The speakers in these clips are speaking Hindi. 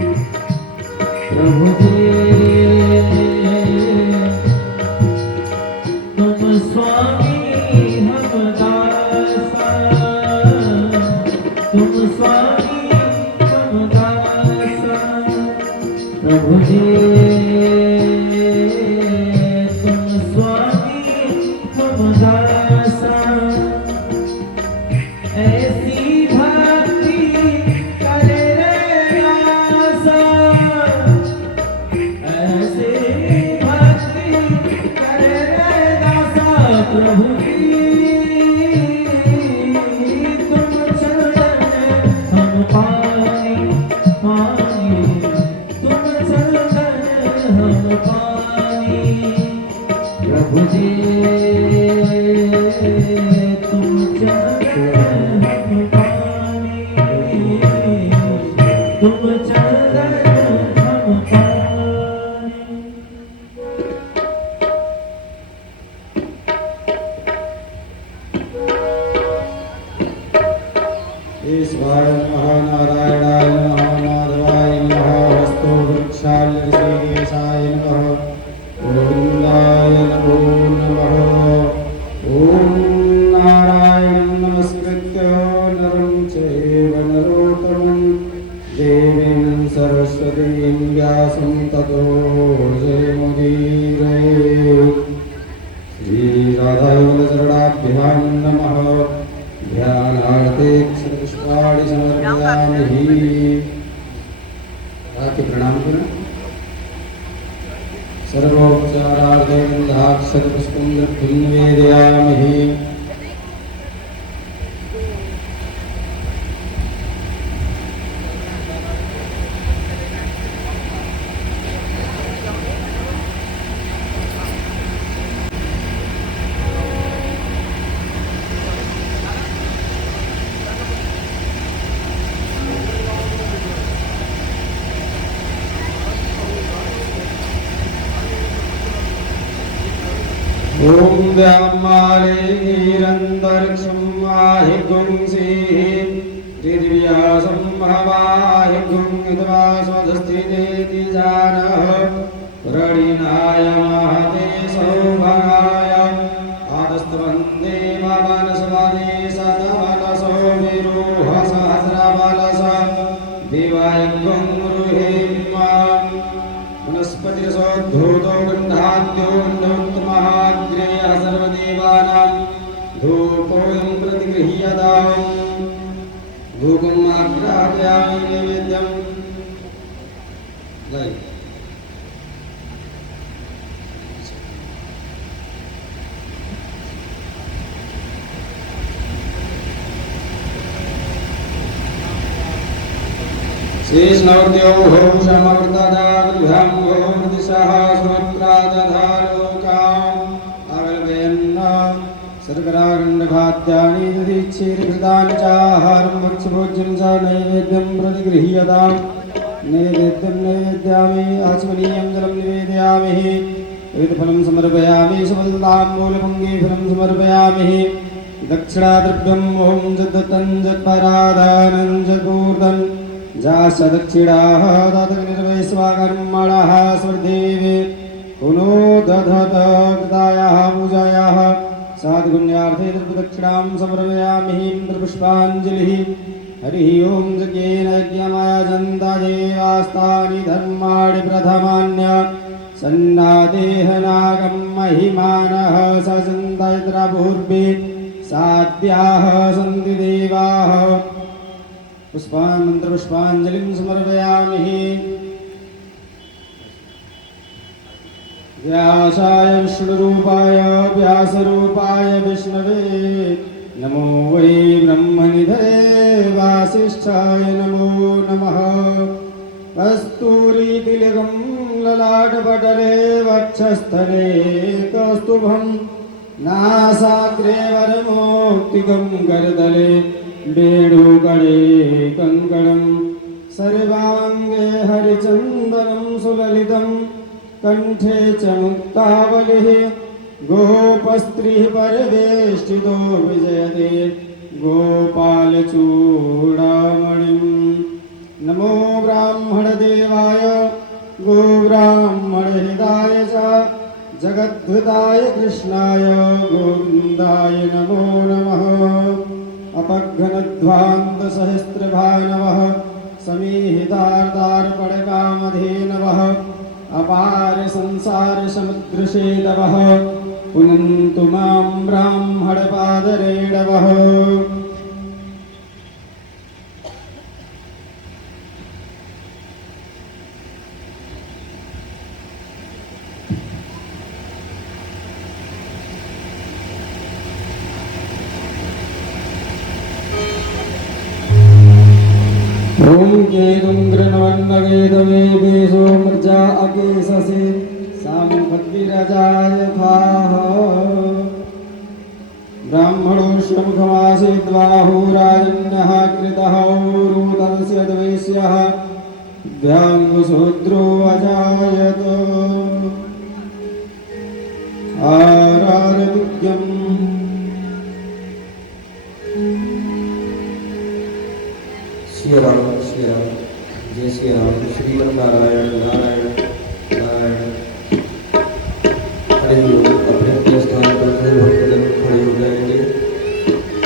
प्रभु जी तुम स्वामी हम दासा, तुम स्वामी हम दासा। प्रभु जी तुम स्वामी हम दासा। ऐसी भक्ति करे रे आसा, ऐसी भक्ति करे रे दासा। प्रभु जी तुम चरण हम पानी पानी, तुम चरण हम पानी। प्रभु जी तुम चरण हम पानी, तुम चरण हम पानी। ईश्वराय नमः, नारायणाय नमः, माधवाय नमः, हस्तो वृक्षाय ऋषिकेशाय नमः, गोविन्दाय नमो नमः। ॐ नारायणं नमस्कृत्य नरं चैव नरोत्तमं देवीं सरस्वतीं व्यासं ततो जयमुदीरयेत्। श्रीराधावल्लचरणाभ्यां नमः। ध्यानार्थे पुष्पाणि समर्पयामि। राखी प्रणाम करें। सर्वोपचारार्थे गन्धाक्षरपुष्पं निवेदयामि। ओम व्यामालेरन्तरिक्षं माहिगुंसि पृथिव्यासं महमाहिगुं यद्वा स्वधस्थितेति जानः। प्रणिनाय महते सौभगाय आदस्तवन्दे मनसवदे सतमनसो विरोह सहस्रमनस देवायज्ञं गृहीत्वा वनस्पतिरसोद्धूतो गन्धाद्यो गन्धोत्तमहाग्रेय सर्वदेवानां धूपोऽयं प्रतिगृह्यताम्। धूपम् आग्रापयामि नैवेद्यम्। शेषनवद्यो समवर्तदाभ्यां दिशः सुमित्रादधालोकाम् अगलवेन्न सर्करागण्डखाद्यानि दधीक्षीरघृतानि चाहारं भक्ष्यभोज्यं च नैवेद्यं प्रतिगृह्यताम्। नैवेद्यं नैवेद्यामि आचमनीयं जलं निवेदयामि। विविधफलं समर्पयामि सुफलताम्बूलभङ्गीफलं समर्पयामि। दक्षिणाद्रव्यं ॐ जद्दत्तं जत्पराधानं जगूर्धन् जास दक्षिणाः दातकनिर्वैश्वाकर्मणः स्वर्देवे पुनो दधत कृतायाः पूजायाः साधुगुण्यार्थे द्रव्यदक्षिणां समर्पयामि। इन्द्रपुष्पाञ्जलिः। हरिः ओं यज्ञेन यज्ञमायजन्ता देवास्तानि धर्माणि प्रथमान्य सन्नादेहनागं महिमानः सजन्त यत्र पूर्वे साध्याः सन्ति देवाः। मंत्रपुष्पाञ्जलिं समर्पयामि। व्यासाय विष्णुरूपाय व्यासरूपाय विष्णवे नमो वै ब्रह्मनिधये वासिष्ठाय नमो नमः। कस्तूरीतिलकं ललाटपटले वक्षस्थले कौस्तुभं नासाग्रे वरमौक्तिकं करतले वेणुगणे कंकणं सर्वांगे हरिचंदनं सुललितं कंठे च मुक्तावलिः गोपस्त्रीः परिवेष्टितो विजयते गोपालचूडामणिं नमो ब्राह्मणदेवाय गोब्राह्मणहिताय च जगद्भृताय कृष्णाय गोविन्दाय नमो नमः अपघ्नध्वान्तसहस्रभानवः समीहितार्तार्पणकामधेनवः अपार संसारसमुद्रसेतवः पुनन्तु मां ब्राह्मणपादरेणवः ओम केतुं गृह्णवन्नगेतवे वेशो मृजा अकेशसे सामुखद्विरजाय थाः ब्राह्मणोऽस्य मुखमासीद्बाहुराजन्यः कृतः ऊरुतस्य द्वैष्यः व्याङ्गुशूद्रो अजायत आरारतुभ्यम् श्री राम जय श्री राम श्रीमन नारायण नारायण नारायण। खड़े लोग अपने अपने स्थान पर भक्तजन खड़े हो जाएंगे।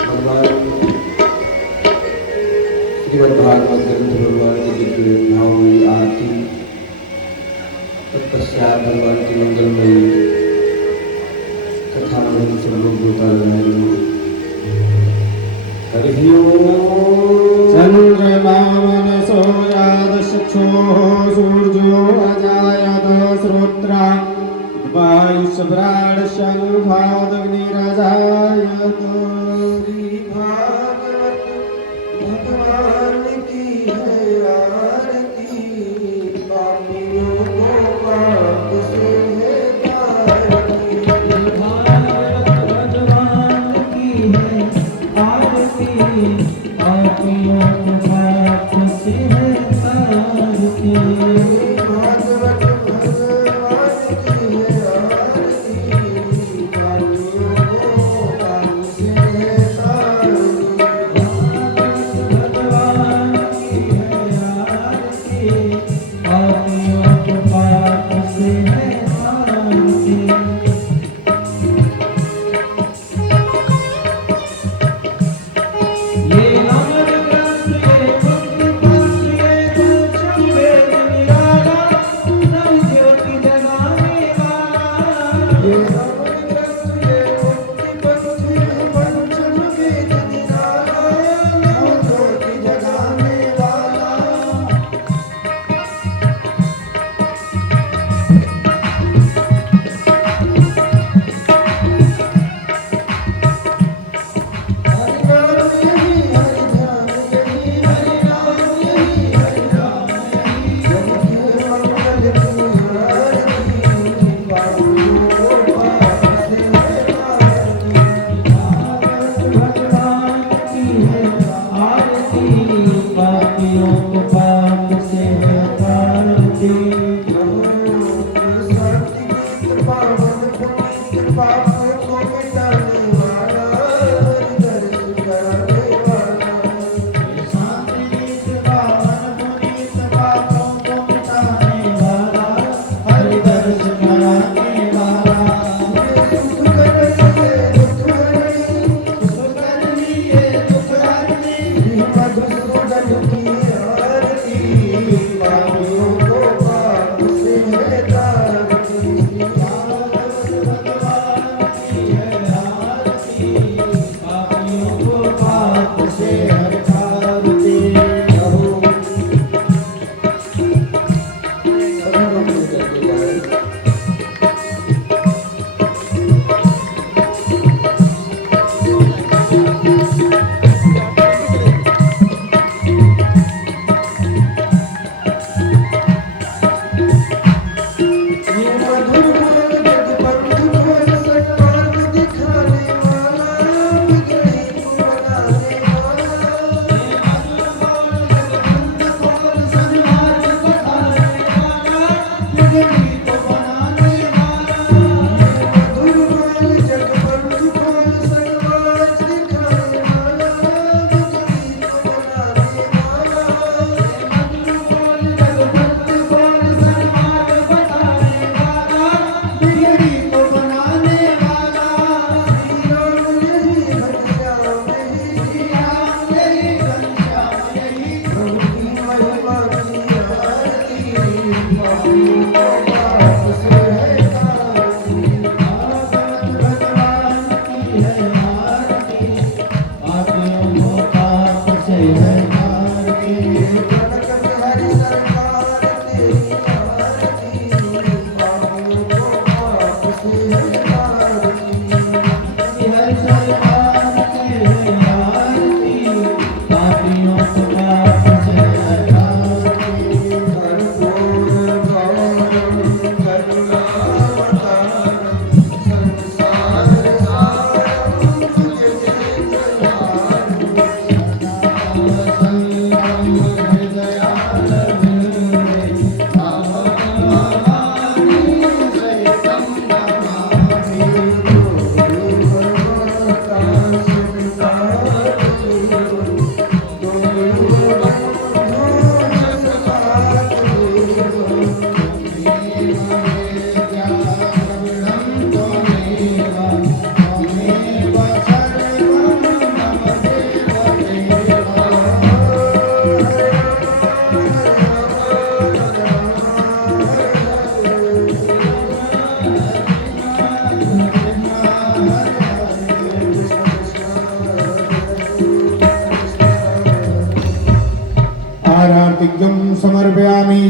भगवान श्रीमद् भागवत ग्रंथ भगवान की दिव्य भावमयी आरती तत्पश्चात भगवान की मंगलमयी कथा में सब लोग बोलता लगाएंगे। हरि ओम। चंद्रमा मनसो यादचक्षुः सूर्यो अजायत श्रोत्रा वायुष्प्राणशनुभादग्निरजायत। श्री भागवत भगवान की है आरती पापियों को पाप से है तारती। भगवान की है आरती पापियों के पाप से है तारती। भागवत भगवान की है आरती पापियों को पाप से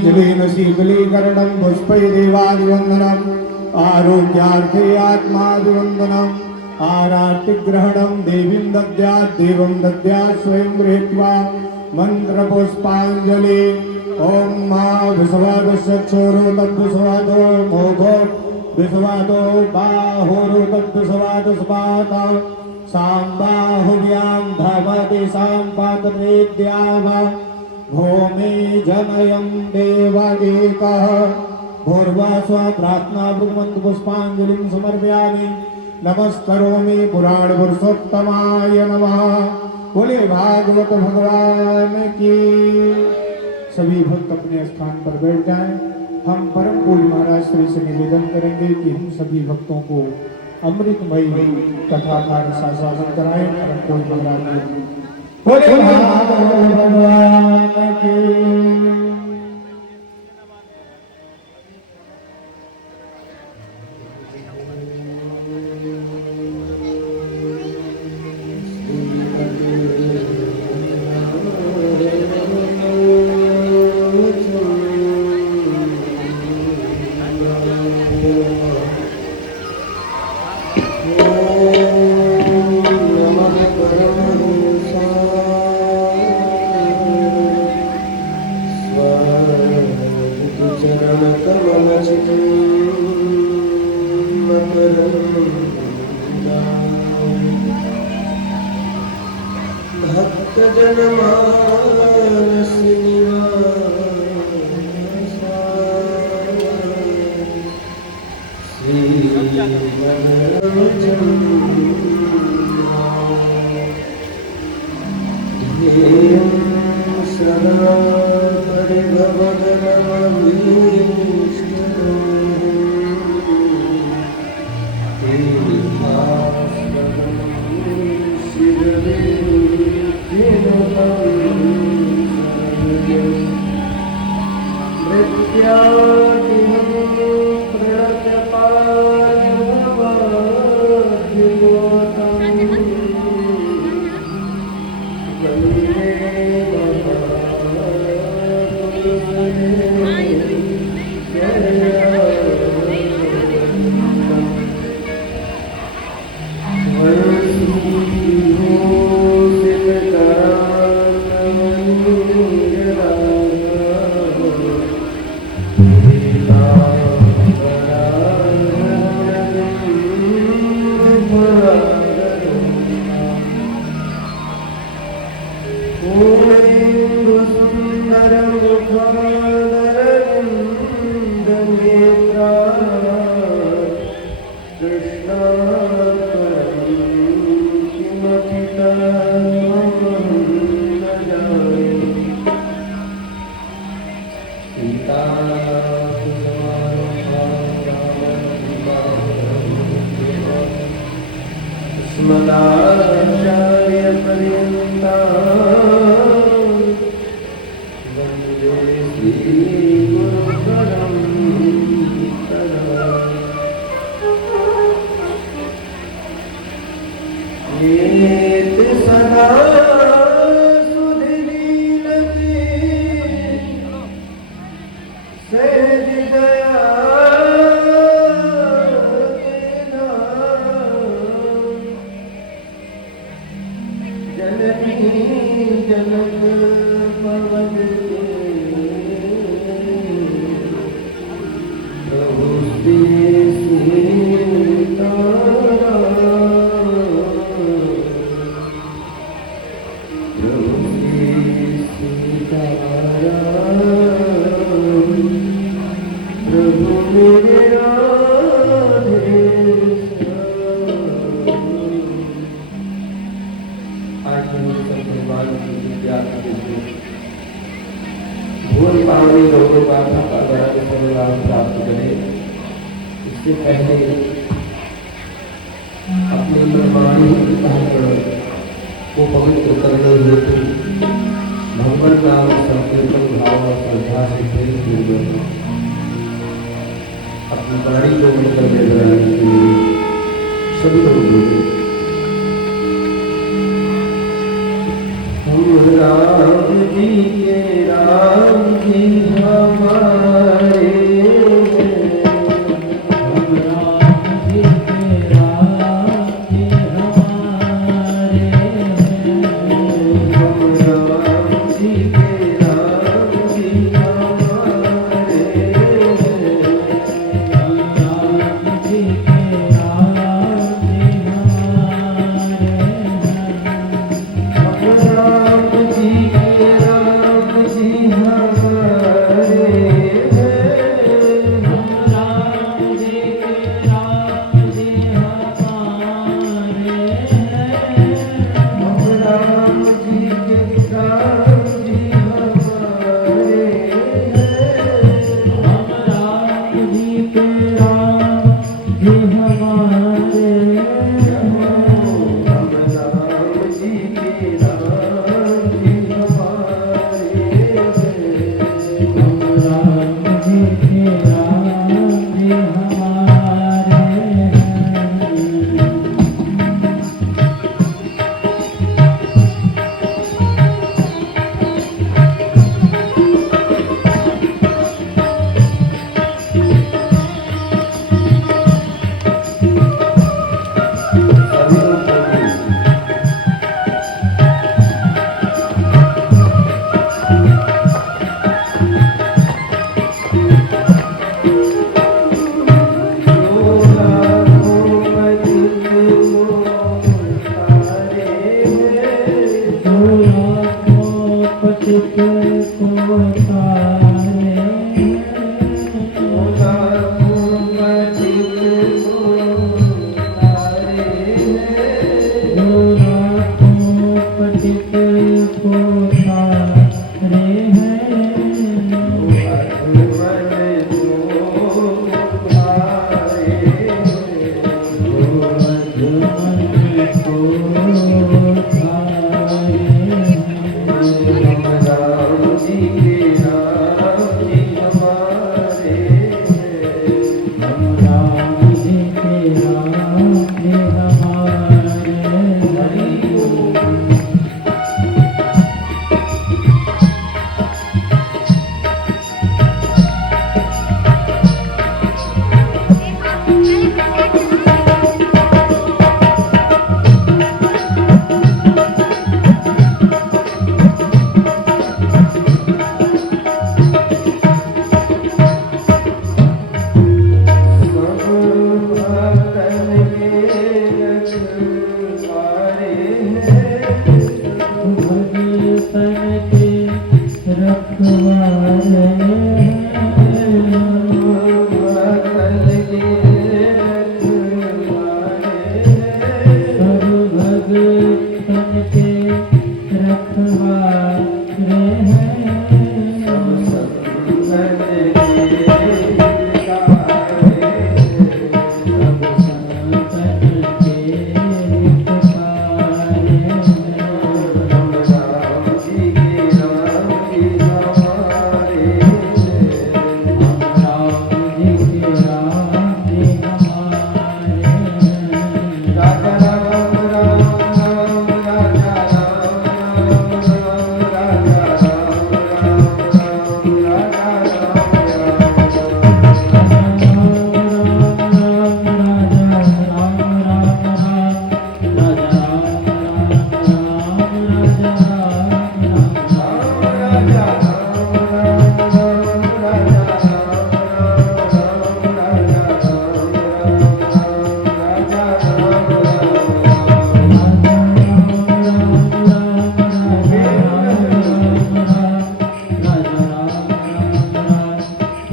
पुष्पाञ्जलिन शीतलीकरणं पुष्पैर्देवादिवन्दनम् आरोग्यार्थे आत्मादिवन्दनम् आरातिग्रहणं देवीं दद्यात् देवं दद्यात् स्वयं गृहीत्वा मन्त्रपुष्पाञ्जलि ॐ मा विश्वादश्चक्षुरो तद्विश्वादो मोघो विश्वादो बाहुरो तद्विश्वादस्पाता साम्बाहुव्यां धमति साम्पातनेद्याव भूमि जनयं देव एकः भूर्वास्व प्रार्थना भृगवन्त पुष्पाञ्जलिं समर्पयामि नमस्करोमि पुराण पुरुषोत्तमाय नमः। बोले भागवत भगवान की। सभी भक्त अपने स्थान पर बैठ जाएं। हम परम पूज्य महाराज श्री से निवेदन करेंगे कि हम सभी भक्तों को अमृतमयी कथा का रसास्वादन कराएं। परम पूज्य महाराज जी बोले भागवत भगवान की। राम जी के राम जी हमारे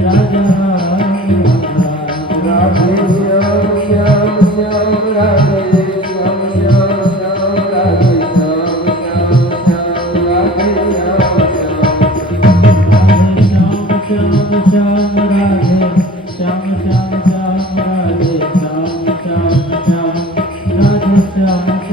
राजा राधे श्याम श्याम श्याम राधे श्याम श्याम श्याम राधे श्याम श्याम श्याम राधे श्याम श्याम श्याम राधे श्याम श्याम श्याम राधे श्याम श्याम श्याम राधे श्याम श्याम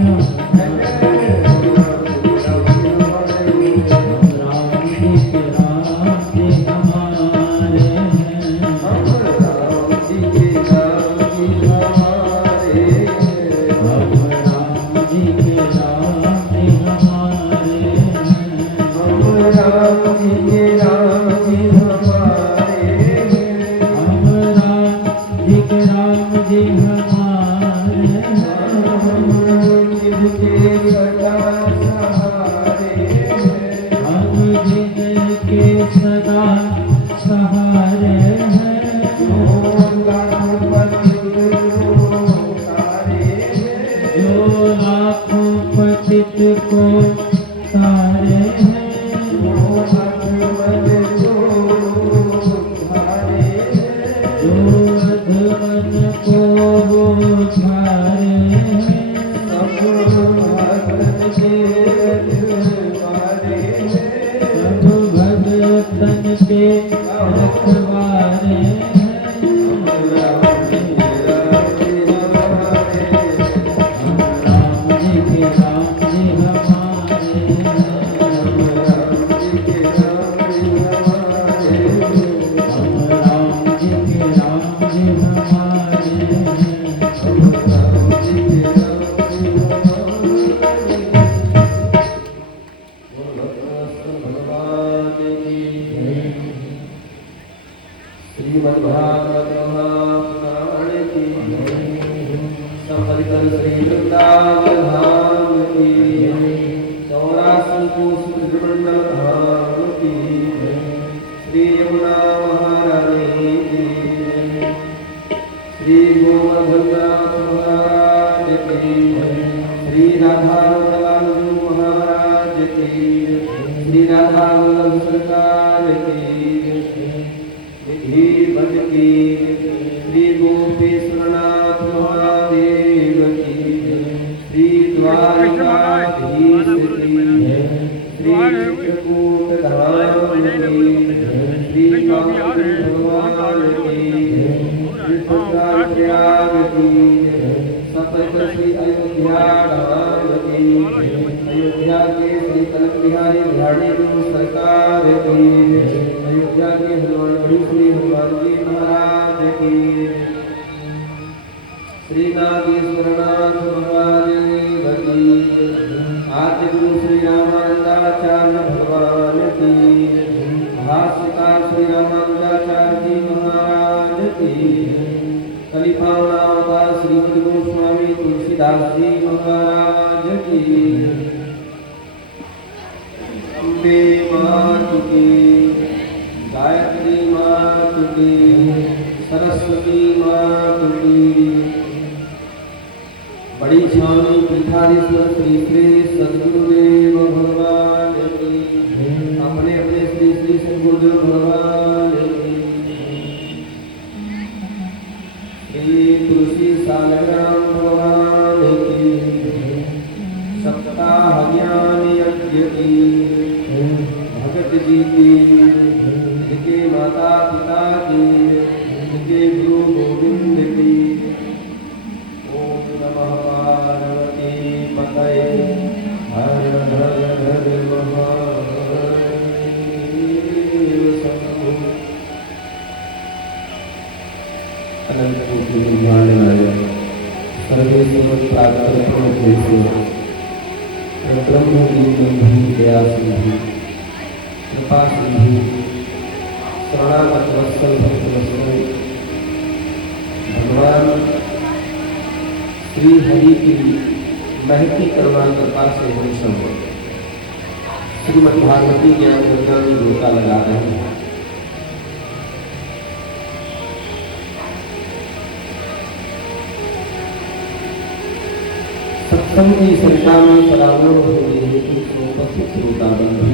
सत्संग की संख्या में परावर्ण हो गई है कि उपस्थित श्रोता बंधु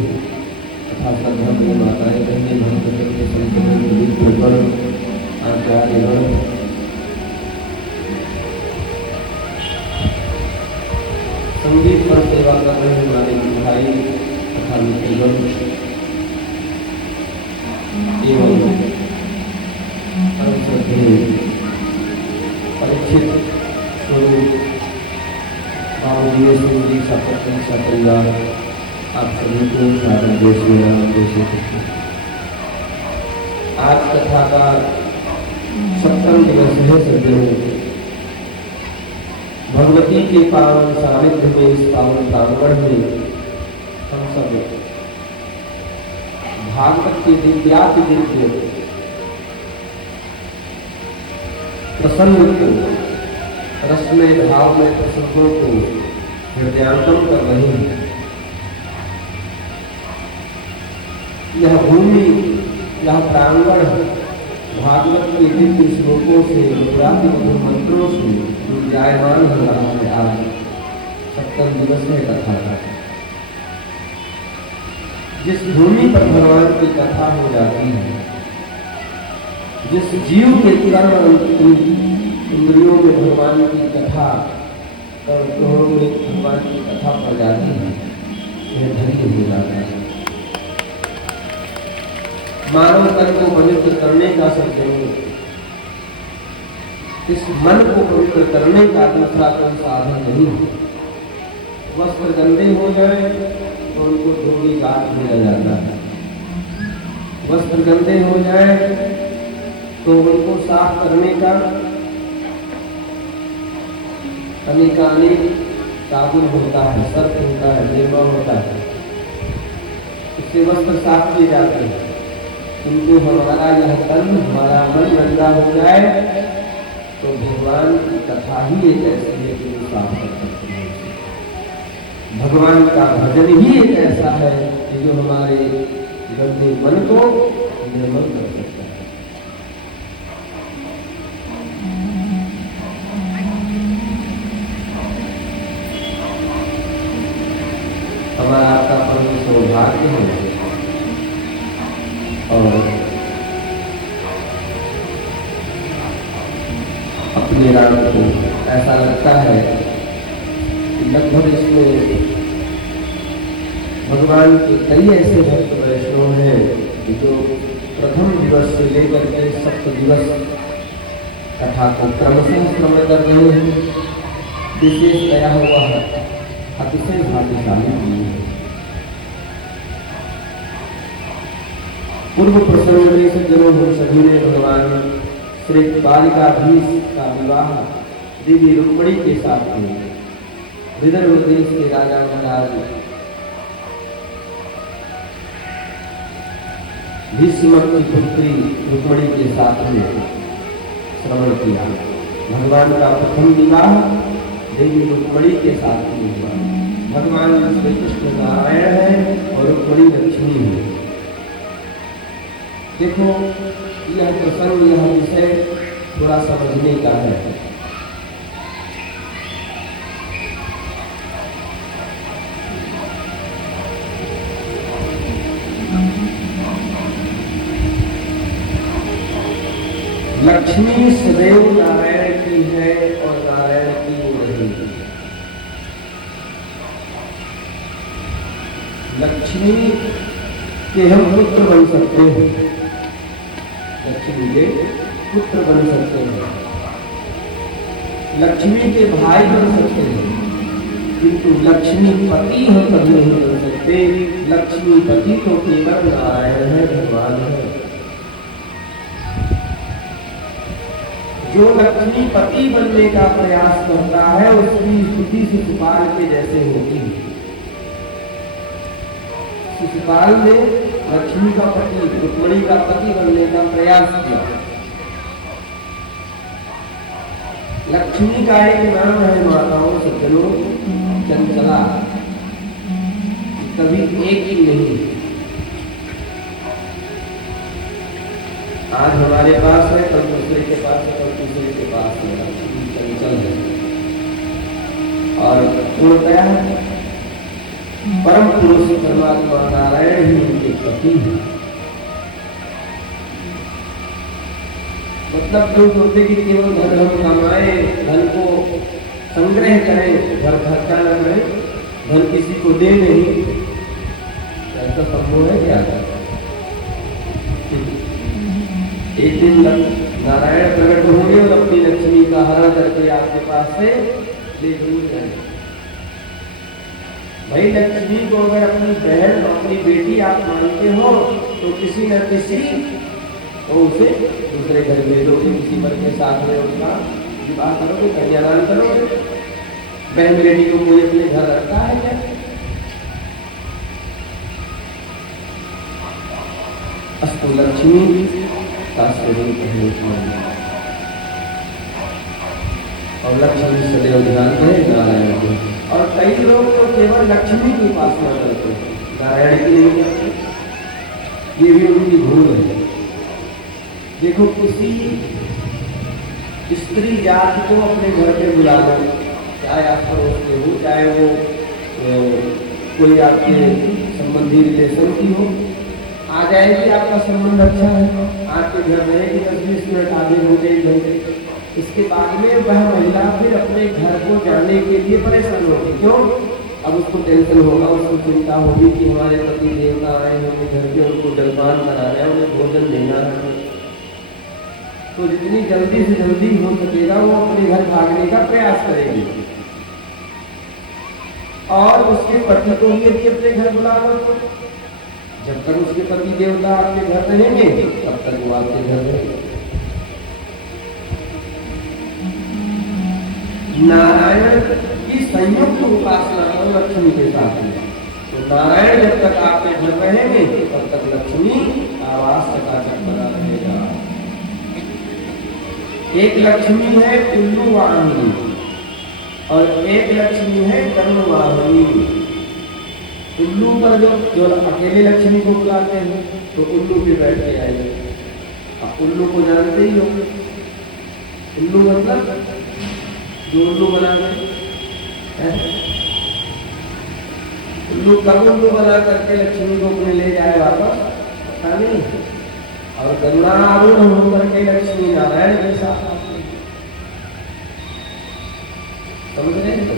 तथा श्रद्धा माताएं बहने महंत संत गुरुजन आचार्यगण, संगीत पर सेवा कर रहे हमारे भाई तथा मित्रगण एवं परीक्षित स्वरूप जी सपत्नी सपरिवार, आप सभी को सारा देश आज कथा का 70 दिवस है। सज्जनों, भगवती के पावन सानिध्य में, इस पावन प्रांगण में हम सब भागवत के दिव्याति दिव्य प्रसंग को, रसमय भाव में प्रसंगों को हृदयांकन कर रहे हैं। यह भूमि, यह प्रांगण भागवत के दिव्य श्लोकों से, मधुराधिमधुर मंत्रों से गुंजायमान हो रहा है। आज 70 दिवस है कथा का। जिस भूमि पर भगवान की कथा हो जाती है, जिस जीव के कर्म इंद्रियों में भगवान की कथा, कर्मों में भगवान की कथा पड़ जाती है, यह धन्य हो जाता है। मानव तन को पवित्र करने का सज्जनों, इस मन को पवित्र करने का दूसरा कोई साधन नहीं। वस्त्र गंदे हो जाए तो उनको धोबी काट दिया जाता है। वस्त्र गंदे हो जाए तो उनको साफ करने का अनेकानेक साबुन होता है, सर्फ होता है, निर्मा होता है, इससे वस्त्र साफ किए जाते हैं। किंतु हमारा यह तन, हमारा मन गंदा हो जाए तो भगवान की कथा ही एक ऐसी है कि वो साफ कर सकते हैं। भगवान का भजन ही एक ऐसा है कि जो हमारे गंदे मन को निर्मल कर सकता है। हमारा आपका परम सौभाग्य है और अपने राम को ऐसा लगता है कि लगभग इसमें भगवान के कई ऐसे भक्त वैष्णव हैं जो प्रथम दिवस से लेकर के 7 दिवस कथा को क्रमशः श्रवण कर रहे हैं। विशेष दया हुआ है, अतिशय भाग्यशाली है। पूर्व प्रसंग में सज्जनों, हम सभी ने भगवान श्री बालिकाधीश का विवाह देवी रुक्मिणी के साथ हुआ। विदर्भ देश के राजा महाराज भीष्म की पुत्री रुक्मिणी के साथ में श्रवण किया। भगवान का प्रथम विवाह देवी रुक्मिणी के साथ हुआ। भगवान श्री कृष्ण नारायण है और रुक्मिणी लक्ष्मी है। देखो, यह प्रसंग, यह विषय थोड़ा समझने का है। लक्ष्मी सदैव नारायण की है और नारायण की नहीं। लक्ष्मी के हम पुत्र बन सकते हैं, लक्ष्मी के पुत्र बन सकते हैं, लक्ष्मी के भाई बन सकते हैं, किंतु लक्ष्मी पति हम कभी नहीं बन सकते। लक्ष्मी पति तो केवल नारायण है, भगवान है। जो लक्ष्मी पति बनने का प्रयास करता है उसकी स्थिति शिशुपाल के जैसे होती है। शिशुपाल ने लक्ष्मी का पति, रुक्मिणी का पति बनने का प्रयास किया। लक्ष्मी का एक नाम है माताओं सज्जनों, चंचला, कभी एक ही नहीं। आज हमारे पास है, कल दूसरे के पास है, कल तीसरे के पास है। लक्ष्मी चंचल है और पूर्णतया परम पुरुष परमात्मा नारायण ही उनके पति हैं। मतलब जो सोचते कि केवल धन हम कमाए, धन को संग्रह करें, घर खर्चा न करें, धन किसी को दे नहीं, ऐसा संभव है क्या? एक दिन नारायण प्रकट होंगे और अपनी लक्ष्मी का हरण करके आपके पास से ले जरूर जाएंगे। भाई लक्ष्मी को अगर अपनी बहन, अपनी बेटी आप मानते हो तो किसी न किसी तो उसे दूसरे घर भेजोगे, किसी वर्ग के साथ में उसका विवाह करोगे, कन्यादान करोगे। बहन बेटी को कोई अपने घर रखता है क्या? अस्तु लक्ष्मी का स्वरूप है और लक्ष्मी सदैव ध्यान करें नारायण को। और कई लोग तो केवल लक्ष्मी की उपासना करते हैं, नारायण की नहीं करते, ये भी उनकी भूल है। देखो किसी स्त्री जाति को अपने घर पे बुला लो, चाहे आप पड़ोस के हो, चाहे वो कोई आपके संबंधी रिलेशन की हो, आ जाएगी, आपका संबंध अच्छा है, आपके घर रहेगी, 10-20 मिनट आगे हो गई घंटे, इसके बाद में वह महिला फिर अपने घर को जाने के लिए परेशान होगी। क्यों? अब उसको टेंशन होगा, उसको चिंता होगी कि हमारे पति देवता आए होंगे घर पे, उनको जलपान कराना है, उन्हें भोजन देना है। तो जितनी जल्दी से जल्दी हो सकेगा वो अपने घर भागने का प्रयास करेगी। और उसके पति को भी यदि अपने घर बुला लो, जब तक उसके पति देवता आपके घर रहेंगे तब तक वो आपके घर रहेंगे। नारायण की संयुक्त उपासना करो लक्ष्मी के साथ में, तो नारायण जब तक आपके घर रहेंगे तब तक लक्ष्मी आवास चकाचक बना रहेगा। एक लक्ष्मी है उल्लू वाहिनी और एक लक्ष्मी है कर्म वाहिनी। उल्लू पर जो अकेले लक्ष्मी को बुलाते हैं तो उल्लू पे बैठ के आएंगे। आप उल्लू को जानते ही हो, उल्लू मतलब जो उल्लू बनाते हैं, उल्लू कब उल्लू बना करके लक्ष्मी को अपने ले जाए वापस पता नहीं। और करुणारूढ़ होकर के लक्ष्मी नारायण के साथ समझ रहे हैं?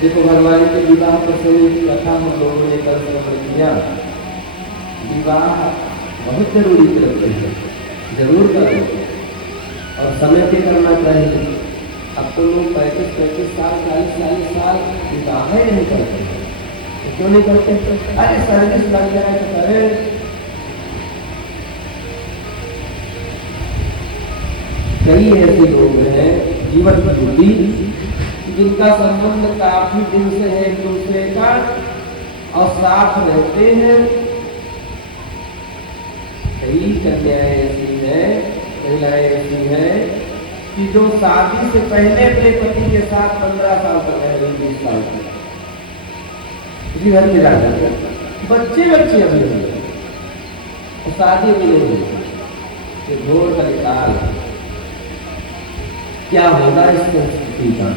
देखो भगवान के विवाह प्रसंग की कथा हम लोगों ने कल श्रवण किया। विवाह बहुत जरूरी करते हैं, जरूर करो और समय पे करना चाहिए। अब तो लोग 35-35 साल 40-40 साल विवाह ही नहीं करते, तो क्यों नहीं करते? अरे सर्विस लग जाए तो करे। कई ऐसे लोग हैं जीवन जुटी जिनका संबंध काफी दिन से है एक दूसरे का और साथ रहते हैं। कई कन्याएं ऐसी हैं, महिलाएं ऐसी हैं कि जो शादी से पहले अपने पति के साथ 15 साल तक रह, 20 साल तक इसी घर में रह जाते, बच्चे अभी और शादी भी नहीं हुई। घोर का निकाल क्या होगा इस संस्कृति का?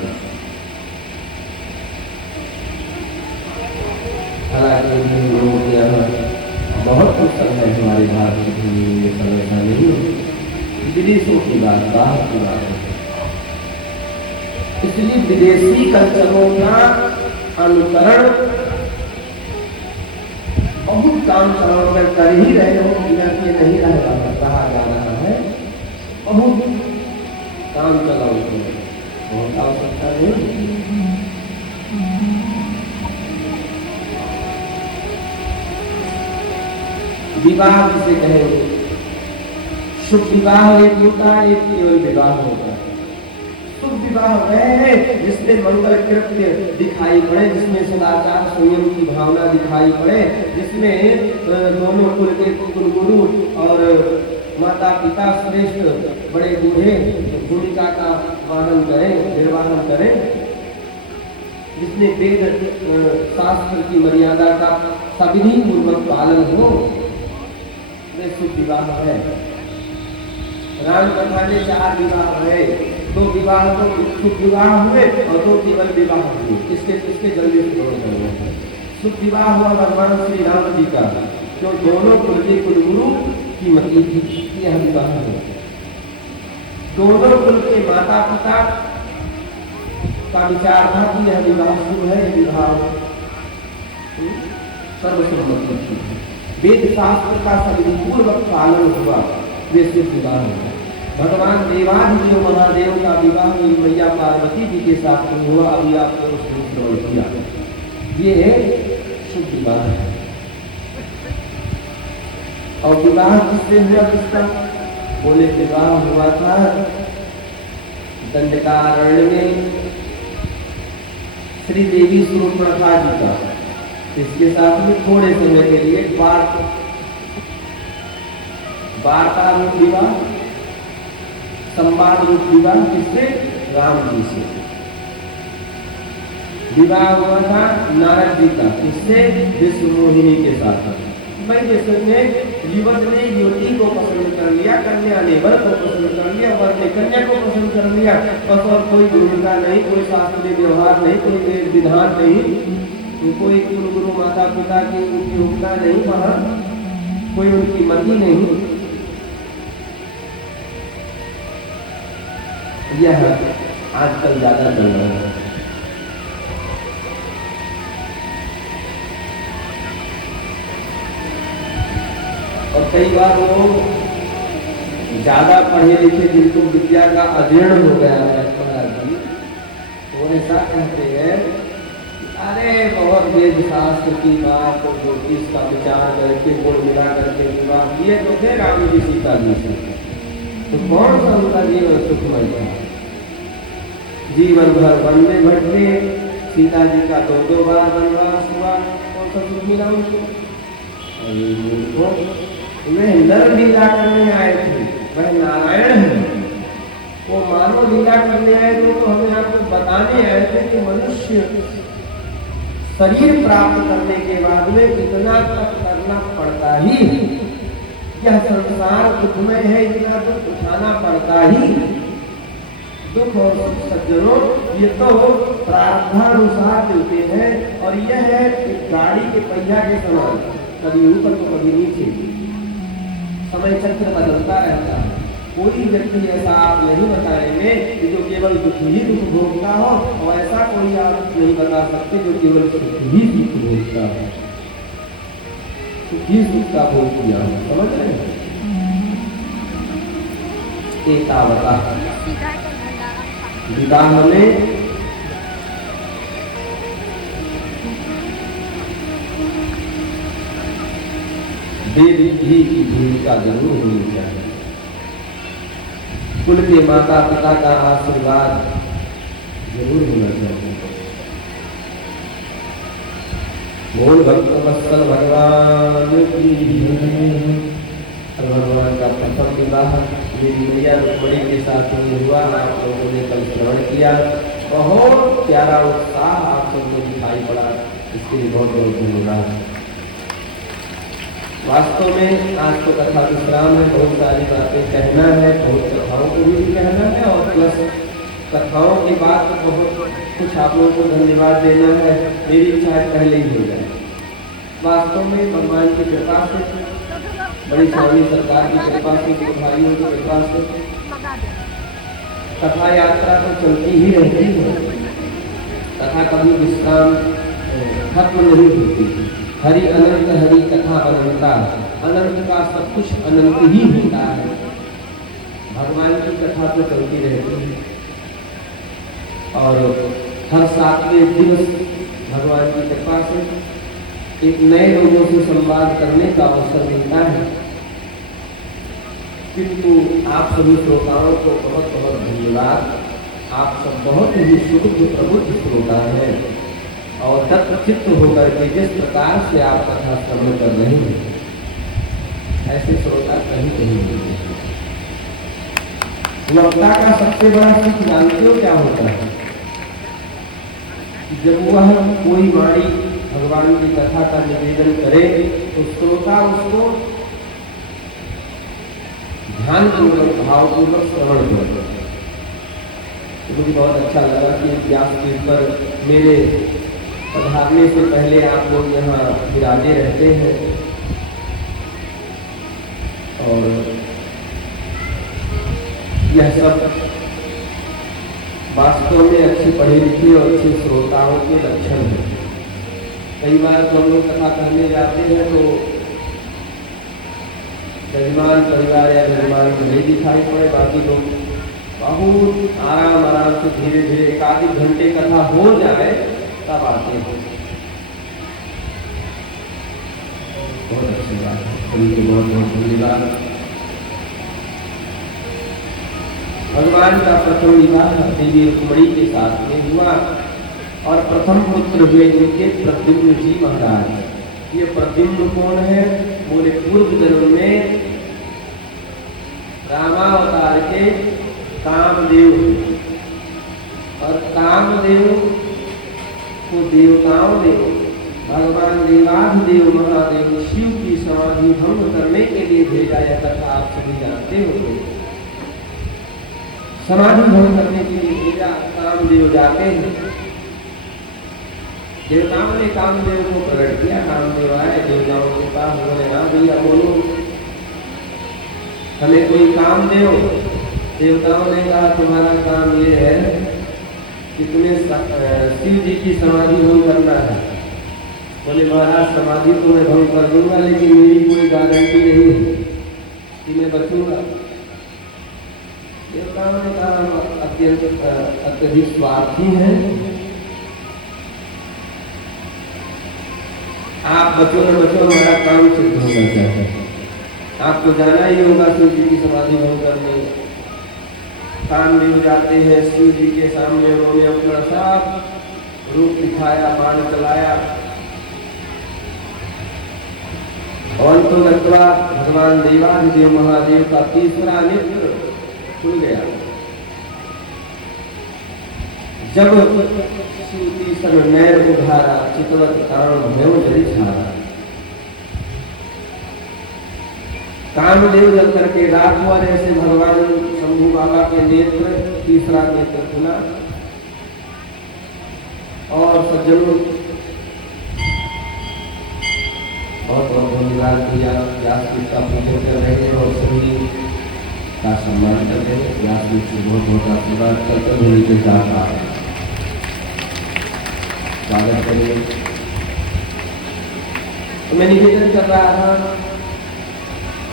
हालांकि लोगों के यहाँ बहुत कुछ है हमारे भारत की भूमि में, सब ऐसा नहीं है, विदेशों की बात, बाहर की बात है। इसलिए विदेशी कल्चरों का अनुकरण बहुत काम चलाओ कर ही रहे हो, नहीं रहा कहा जा रहा है, बहुत काम चलाओ, बहुत आवश्यकता नहीं। विवाह किसे कहेंगे? शुभ विवाह एक होता है, एक केवल विवाह होता है। शुभ विवाह वह है जिसमें मंगल कृत्य दिखाई पड़े, जिसमें सदाचार संयम की भावना दिखाई पड़े, जिसमें दोनों कुल के कुलगुरु और माता पिता श्रेष्ठ बड़े बूढ़े भूमिका का वाहन करें, निर्वाहन करें, जिसमें वेद शास्त्र की मर्यादा का सविधि पूर्वक पालन हो, शुभ विवाह है। राम कथा में 4 विवाह है, 2 विवाह तो शुभ विवाह हुए और 2 केवल विवाह हुए। इसके जल्दी से करना है। शुभ विवाह हुआ भगवान श्री राम जी का, जो दोनों कुल के कुलगुरु कीमती थी कि यह विवाह हो। दोनों कुल के माता पिता का विचार था कि यह विवाह शुभ है, यह विवाह सर्वसम्मति थी। वेद शास्त्र का सविधिपूर्वक पालन हुआ, वे शुभ विवाह हुआ। भगवान देवाधिदेव महादेव का विवाह मैया पार्वती जी के साथ हुआ। अभी आपने उसको श्रवण किया, ये शुभ विवाह है। और विवाह किससे हुआ? किसका? बोले विवाह हुआ था दंडकारण्य में श्री देवी सूर्पणखा जी का। इसके साथ में थोड़े समय के लिए वार्ता रूप विवाह, संवाद रूप विवाह, किससे? राम जी से विवाह हुआ था नारद जी का। किससे? विश्व मोहिनी के साथ। भाई जैसे युवक ने युवती को पसंद कर लिया, कन्या ने वर को पसंद कर लिया, वर ने कन्या को पसंद कर लिया, बस और कोई भूमिका नहीं, कोई शास्त्रीय व्यवहार नहीं, कोई विधान नहीं, कोई गुरु माता पिता की उनकी उपना नहीं, वहाँ कोई उनकी मति नहीं। यह आजकल ज्यादा चल रहा है। और कई बार लोग ज्यादा पढ़े लिखे जिनको विद्या का अजीर्ण हो गया है वो ऐसा कहते हैं, अरे बहुत वेद शास्त्र की बात और ज्योतिष का विचार करके गुण मिला करके विवाह किए तो थे राम जी सीता जी से, तो कौन सा उनका जीवन सुखमय था? जीवन भर वन में भटके, सीता जी का 2-2 बार वनवास हुआ, कौन सा सुख मिला उनको? वे नर लीला करने आए थे, वह नारायण है। वो मानव लीला करने आए थे तो हमें आपको बताने आए थे कि मनुष्य शरीर प्राप्त करने के बाद में इतना तप करना पड़ता ही, यह संसार दुखमय है, इतना दुख उठाना पड़ता ही। दुख और सुख सज्जनों ये तो प्रारब्धानुसार मिलते हैं, और यह है एक गाड़ी के पहिया के समान, कभी ऊपर तो कभी नीचे, समय चक्र बदलता रहता है। कोई व्यक्ति ऐसा आप नहीं बताएंगे कि जो केवल दुख ही दुख भोगता हो, और ऐसा कोई आप नहीं बता सकते जो केवल सुख ही सुख भोगता है, सुख ही सुख का भोग किया हो। समझ रहे हैं? एकावता विवाह में देवी की भूमिका जरूर होनी चाहिए। कुल के माता पिता का आशीर्वाद जरूर होना चाहिए। बोल भक्त वत्सल भगवान की। भगवान का प्रथम विवाह मेरी मैया रुक्मिणी के साथ हुआ, आप लोगों ने कल श्रवण किया। बहुत प्यारा उत्साह आप सबको दिखाई पड़ा, इसके लिए बहुत बहुत धन्यवाद। वास्तव में आज तो कथा विश्राम है, बहुत सारी बातें कहना है, बहुत कथाओं को भी कहना है, और प्लस कथाओं के बाद बहुत कुछ आप लोगों को धन्यवाद देना है। मेरी इच्छा है पहले ही हो जाए। वास्तव में भगवान की कृपा से, बड़ी स्वामी सरकार की कृपा से, भाइयों की कृपा से कथा यात्रा तो चलती ही रहती है। कथा कभी विश्राम खत्म नहीं होती। हरि अनंत हरि कथा अनंता, अनंत का सब कुछ अनंत ही होता है। भगवान की कथा तो चलती रहती है, और हर 7वें दिवस भगवान की कृपा से एक नए लोगों से संवाद करने का अवसर मिलता है। किंतु आप सभी श्रोताओं को बहुत बहुत धन्यवाद। आप सब बहुत ही शुद्ध प्रबुद्ध श्रोता हैं, और तत्चित्त होकर के जिस प्रकार से आप कथा श्रवण कर रहे हैं, ऐसे श्रोता कहीं कहीं नहीं। वक्ता का सबसे बड़ा सुख जानते हो क्या होता है? जब वह कोई वाणी भगवान की कथा का निवेदन करे तो श्रोता उसको ध्यानपूर्वक भावपूर्वक श्रवण करे। मुझे बहुत अच्छा लगा कि व्यासपीठ पर मेरे पधारने से पहले आप लोग यहाँ विराजे रहते हैं। और यह सब वास्तव में अच्छे पढ़े लिखे और अच्छे श्रोताओं के लक्षण हैं। कई बार तो हम लोग कथा करने जाते हैं तो जजमान परिवार या जजमान नहीं दिखाई पड़े, बाकी लोग बहुत आराम आराम से धीरे धीरे एक आधे घंटे कथा हो जाए तब आते हैं। बहुत अच्छी बात है, सभी को बहुत बहुत धन्यवाद। भगवान का प्रथम विवाह देवी रुक्मिणी के साथ में हुआ और प्रथम पुत्र हुए इनके प्रद्युम्न जी महाराज। ये प्रद्युम्न कौन है? बोले पूर्व जन्म में रामावतार के कामदेव, और कामदेव को देवताओं ने भगवान देवाधिदेव महादेव शिव की समाधि भंग करने के लिए भेजा। यह कथा आप सभी जानते हो। समाधि भंग करने के लिए भेजा, कामदेव जाते हैं। देवताओं ने कामदेव को प्रकट किया। कामदेव आए देवताओं के पास, बोले हाँ भैया बोलो, हमें कोई काम दो। देवताओं ने कहा तुम्हारा काम ये है कि तुम्हें शिव जी की समाधि भंग करना है। बोले महाराज समाधि तो मैं भंग कर दूंगा, लेकिन मेरी कोई गारंटी नहीं है कि मैं बचूंगा। देवताओं ने कहा अत्यंत अत्यधिक स्वार्थी हैं, आप बचो न बचो हमारा काम सिद्ध होना चाहिए। आपको जाना ही होगा शिव जी की समाधि भंग करने। कामदेव जाते हैं शिव जी के सामने, उन्होंने अपना साफ रूप दिखाया, बाण चलाया और तो लगवा भगवान देवाधिदेव महादेव का तीसरा नेत्र खुल गया। जब शिव तीसर नैर उधारा चितवत कारण भयो जरि छारा। कामदेव जल करके रात हुआ, ऐसे भगवान शंभू बाबा के नेत्र तीसरा नेत्र खुला। और सज्जनों बहुत बहुत धन्यवाद दिया। व्यासपीठ का पूजन कर रहे हैं और सभी का सम्मान कर रहे हैं। व्यासपीठ से बहुत बहुत आशीर्वाद करते हुए के साथ आप स्वागत करिए। तो मैं निवेदन कर रहा था,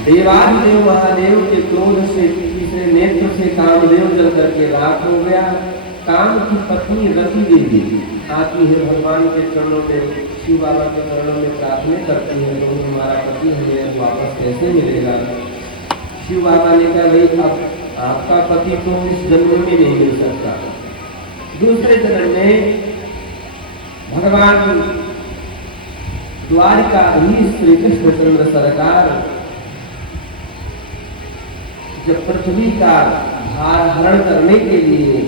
देवाधिदेव महादेव के क्रोध से तीसरे नेत्र से कामदेव जल करके राख हो गया। काम की पत्नी रति देवी आती है भगवान के चरणों में, शिव बाबा के चरणों में प्रार्थना करती है, तो हमारा पति हमें वापस कैसे मिलेगा? शिव बाबा ने कहा भाई अब आपका पति तो इस जन्म में नहीं मिल सकता, दूसरे जन्म में भगवान द्वारिकाधीश श्री कृष्णचंद्र सरकार जब पृथ्वी का भार हरण करने के लिए,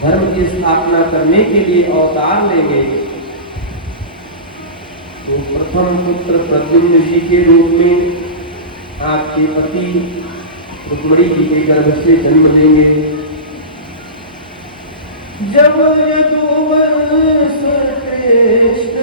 धर्म की स्थापना करने के लिए अवतार लेंगे, तो प्रथम पुत्र प्रद्युम्न जी के रूप में आपके पति रुक्मिणी जी के गर्भ से जन्म लेंगे। जब यदुवंश श्रेष्ठ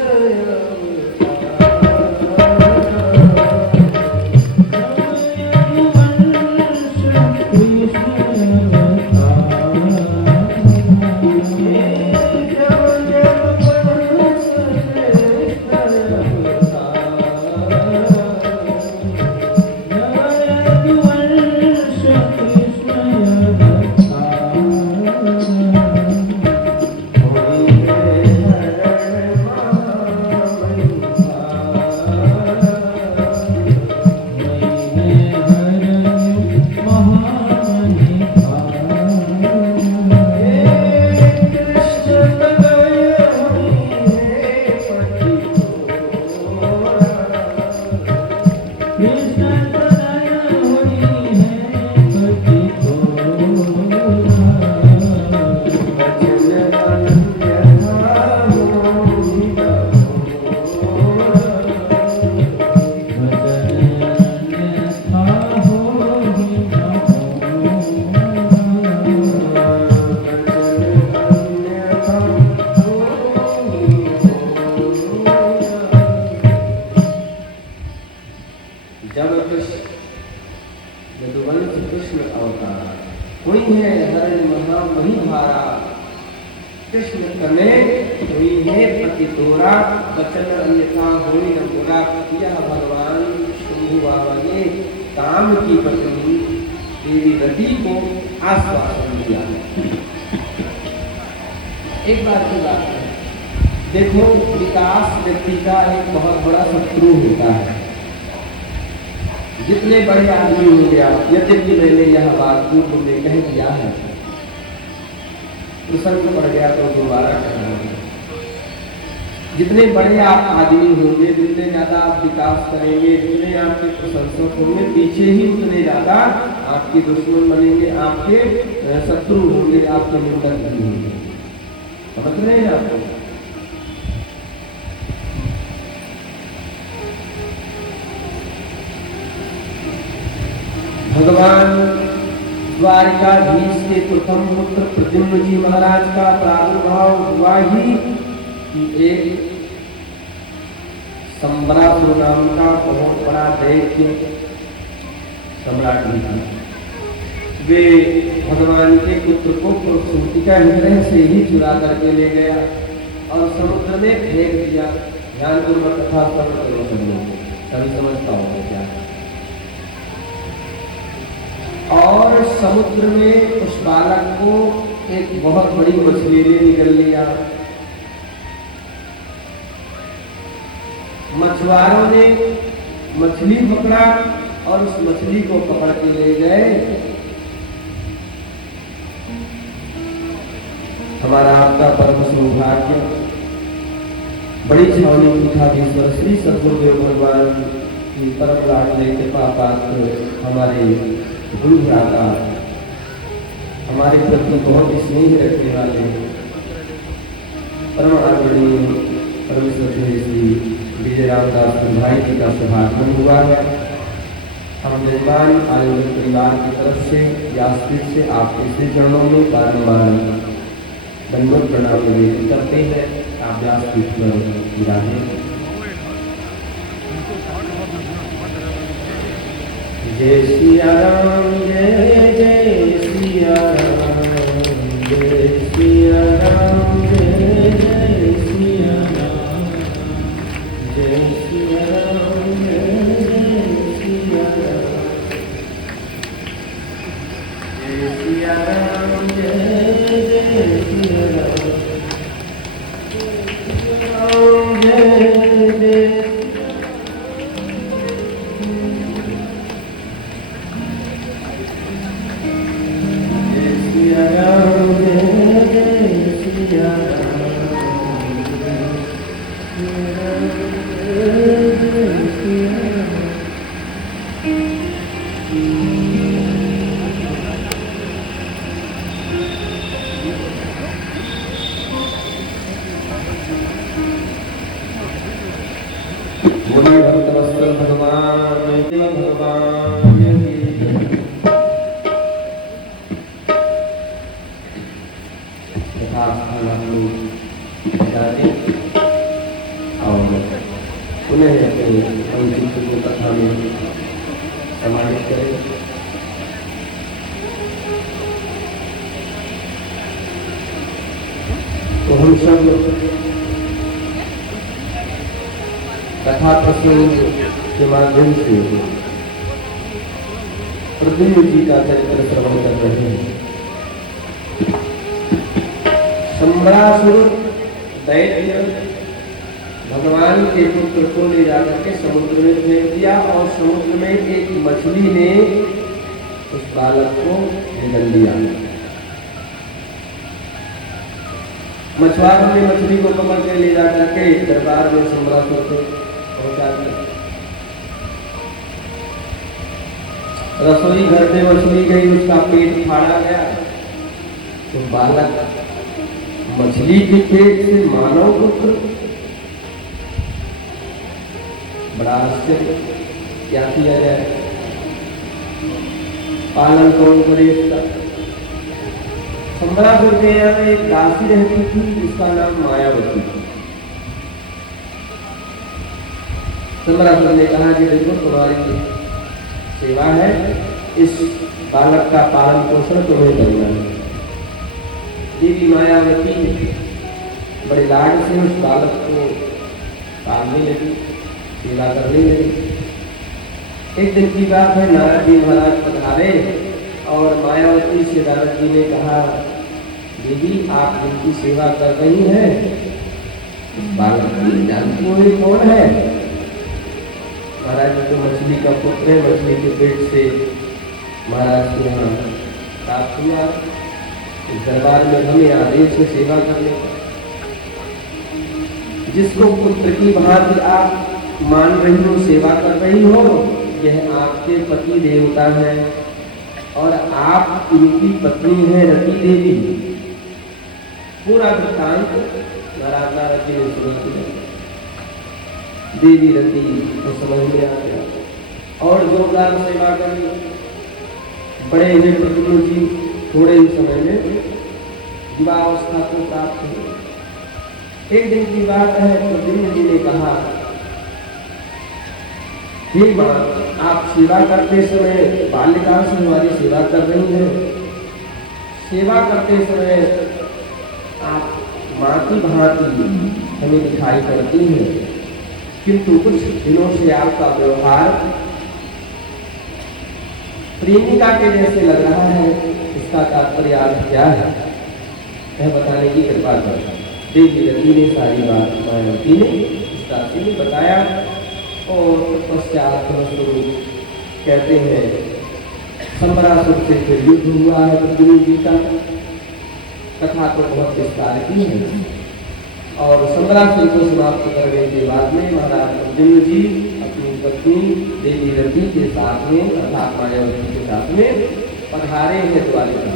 यदुवंश कृष्ण अवतार। हुई है हरण महा मही भारा, कृष्ण कने हुई है पति तोरा, बचन अन्यथा होई न पूरा। यह भगवान शंभु बाबा ने काम की पत्नी देवी रति को आश्वासन दिया। एक बात की बात है, देखो विकास व्यक्ति का एक बहुत बड़ा शत्रु होता है। जितने बड़े आदमी हो गया, यद्यपि मैंने यह बात पूर्व में कह दिया है, प्रसंग पड़ गया तो दोबारा कहना है। जितने बड़े आप आदमी होंगे, जितने ज्यादा आप विकास करेंगे, जितने आपके प्रशंसक होंगे, पीछे ही उतने ज्यादा आपके दुश्मन बनेंगे, आपके शत्रु होंगे, आपके निंदक भी होंगे। समझ रहे हैं आपको? भगवान द्वारिकाधीश के प्रथम पुत्र प्रद्युम्न जी महाराज का प्रादुर्भाव हुआ ही कि एक सम्रासुर नाम का बहुत बड़ा दैत्य सम्राट था। वे भगवान के पुत्र को प्रसूतिका हृदय से ही चुरा करके ले गया और समुद्र में फेंक दिया। ध्यान पूर्वक कथा श्रवण करो सब लोग, तभी समझता होगा क्या। और समुद्र में उस बालक को एक बहुत बड़ी मछली ने निगल लिया। मछुआरों ने मछली पकड़ा और उस मछली को पकड़ के ले गए। हमारा आपका परम सौभाग्य, बड़ी छावनी पीठाधीश्वर श्री सद्गुरुदेव भगवान की परम लाडले कृपा पात्र हमारे गुरु भ्राता, हमारे प्रति बहुत ही स्नेह रखने वाले परम आदरणीय परम श्रद्धेय श्री विजय रामदास भाई जी का शुभागमन हुआ है। हम मेहमान आयोजक परिवार की तरफ से व्यासपीठ से आपके श्री चरणों में बारंबार दंडवत प्रणाम निवेदन करते हैं। आप व्यासपीठ पर विराजें। जय सिया राम, जय जय सिया राम, जय सिया राम, जय जय सिया राम, जय सिया राम, जय जय सिया राम, जय सिया राम, जय जय सिया राम, जय जय। कथा प्रसंग के माध्यम से प्रद्युम्न जी का चरित्र श्रवण कर रहे हैं। सम्रासुर दैत्य भगवान के पुत्र को ले जाकर के समुद्र में फेंक दिया और समुद्र में एक मछली ने उस बालक को निगल लिया। मछुआरों ने मछली को पकड़ के ले जाकर के दरबार में सम्रासुर को पहुंचा दिया। रसोई घर में मछली गई, उसका पेट फाड़ा गया तो बालक मछली के पेट से मानव पुत्र, बड़ा आश्चर्य। क्या किया जाए? पालन कौन करे इसका? सम्रासुर के यहाँ एक दासी रहती थी जिसका नाम मायावती। सम्रासुर ने कहा कि देखो तुम्हारी सेवा है, इस बालक का पालन पोषण तुम्हें करना है। देवी मायावती बड़े लाड से उस बालक को पालने लगी, सेवा करने लगी। एक दिन की बात है, नारद जी महाराज पधारे और मायावती से नारद जी ने कहा, देवी आप जिनकी सेवा कर रही हैं, उस बालक की जानती हो ये कौन है? महाराज जी तो मछली का पुत्र है, मछली के पेट से महाराज के यहाँ प्राप्त हुआ। इस दरबार में हमें आदेश है सेवा करने का। जिसको पुत्र की भांति आप मान रही हो, सेवा कर रही हो, यह आपके पति देवता है और आप इनकी पत्नी है रति देवी। पूरा वृत्तांत महाराज नारद जी ने सुना दिया। देवी रति को समझ में आ गया और जोरदार सेवा करी। बड़े हुए प्रद्युम्न जी थोड़े ही समय में विवाहावस्था को प्राप्त हुए। एक दिन की बात है, प्रद्युम्न जी ने कहा, हे मां, आप सेवा करते समय बाल्यकाल से हमारी सेवा कर रही हैं। सेवा करते समय आप मां की भांति हमें दिखाई पड़ती है, किंतु कुछ दिनों से आपका व्यवहार प्रेमिका के जैसे लग रहा है। इसका तात्पर्य क्या है, यह बताने की कृपा कर। देवी रति ने सारी बात मायावती ने विस्तार से बताया और पश्चात कहते हैं, संबरासुर से फिर युद्ध हुआ है प्रद्युम्न जी का। कथा तो बहुत विस्तार की है और संबरासुर को समाप्त करने के बाद में महाराज प्रद्युम्न जी अपनी पत्नी देवी रति के साथ में अर्थात मायावती के साथ में पधारे हैं द्वारिका।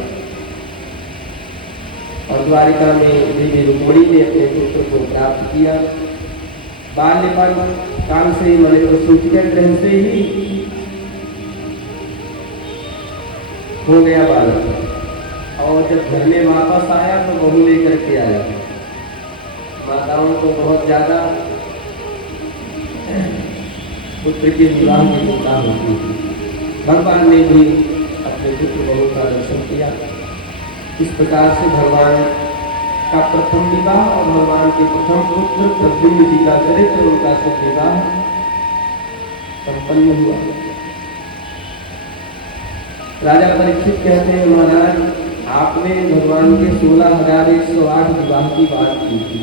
और द्वारिका में देवी रुक्मिणी ने अपने पुत्र को प्राप्त किया। बाल्यकाल काल से ही मैंने तो सूचिका ग्रह से ही हो गया बालक, और जब घर में वापस आया तो बहू लेकर के आया। माताओं को बहुत ज्यादा पुत्र के विवाह की चिंता होती थी। भगवान ने भी अपने पुत्र बहू का दर्शन किया। इस प्रकार से भगवान का प्रथम विवाह और भगवान के प्रथम पुत्र प्रद्युम्न जी का चरित्र, उनका शुभ विवाह संपन्न हुआ। राजा परीक्षित कहते हैं, महाराज आपने भगवान के 16,108 विवाह की बात की थी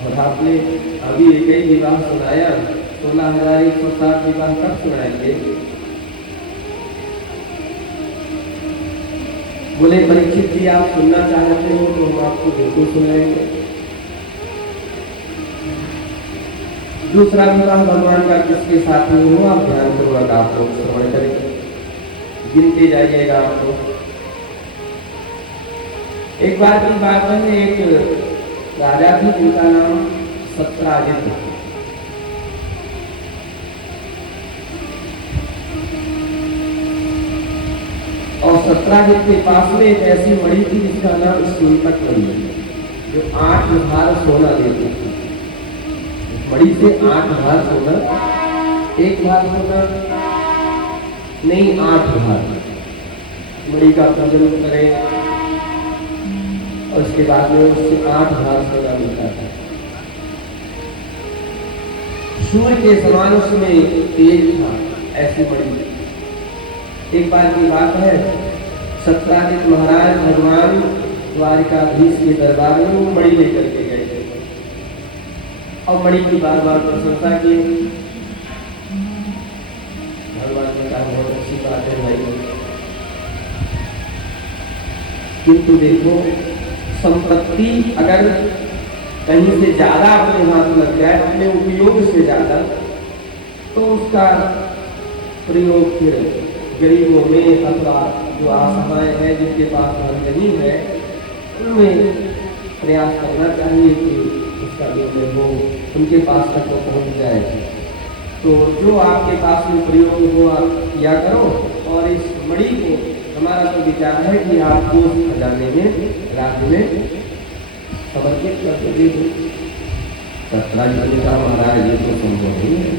और आपने अभी एक ही विवाह सुनाया। 16,107 विवाह कब सुनाएंगे? बोले परीक्षित जी आप सुनना चाहते हो तो हम आपको बिल्कुल सुनाएंगे। दूसरा विवाह भगवान का किसके साथ में हो, आप ध्यान पूर्वक आप लोग श्रवण करेंगे, गिनते जाइएगा आप लोग। एक बार की बात है, एक राजा थी जिनका नाम सत्राजित था। और सत्राजित के पास में एक ऐसी मणि थी जिसका नाम स्फुलिंगक मणि है, जो 8 भार सोना देती थी। मणि से 8 भार सोना, 1 भार सोना नहीं, 8 भार मणि का पूजन करें और उसके बाद में उससे 8 भार सोना मिलता था। सूर्य के समान उसमें तेज था, ऐसी मणि। एक बार की बात है, सत्राजित महाराज भगवान द्वारिकाधीश के दरबार में वो मणि लेकर के गए थे और मणि की बार बार प्रशंसा की। भगवान ने कहा बहुत अच्छी बात है भाई, किंतु देखो संपत्ति अगर कहीं से ज्यादा अपने हाथ लग जाए, अपने उपयोग से ज्यादा, तो उसका प्रयोग फिर गरीबों में अथवा जो असहाय है, जिनके पास धन नहीं है, उनमें प्रयास करना चाहिए कि उसका निर्णय हो, उनके पास तक वो पहुंच जाए। तो जो आपके पास में प्रयोग हो आप किया करो। और इस मणि को हमारा तो विचार है कि आपको खजाने में, राज्य में समर्पित कर दीजिए। सत्राजित ने कहा महाराज ये तो संभव नहीं है,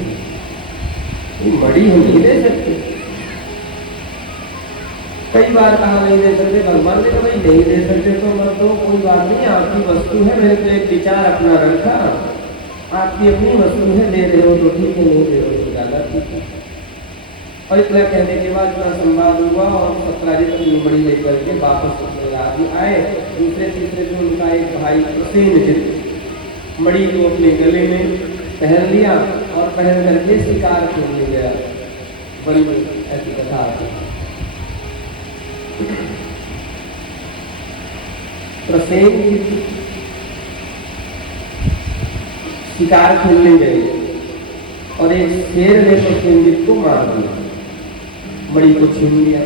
ये मणि हम नहीं ले सकते। कई बार कहा नहीं दे सकते, भगवान ने कहा भाई नहीं दे सकते तो मत दो, कोई बात नहीं, आपकी वस्तु है, मैंने तो एक विचार अपना रखा, आपकी अपनी वस्तु है, ले रहे हो तो ठीक है, नहीं दे रहे हो तो ज्यादा ठीक है। और इतना कहने के बाद इतना संवाद हुआ और सत्राजित अपनी मणि लेकर के वापस आए। दूसरे तीसरे दिन उनका एक भाई प्रसेनजित मणि को अपने गले में पहन लिया और पहन करके शिकार खेलने गया। बड़ी ऐसी कथा आती है। प्रसेनजित शिकार खेलने गए और एक शेर ने प्रसेनजित को मार दिया, मणि को छीन लिया।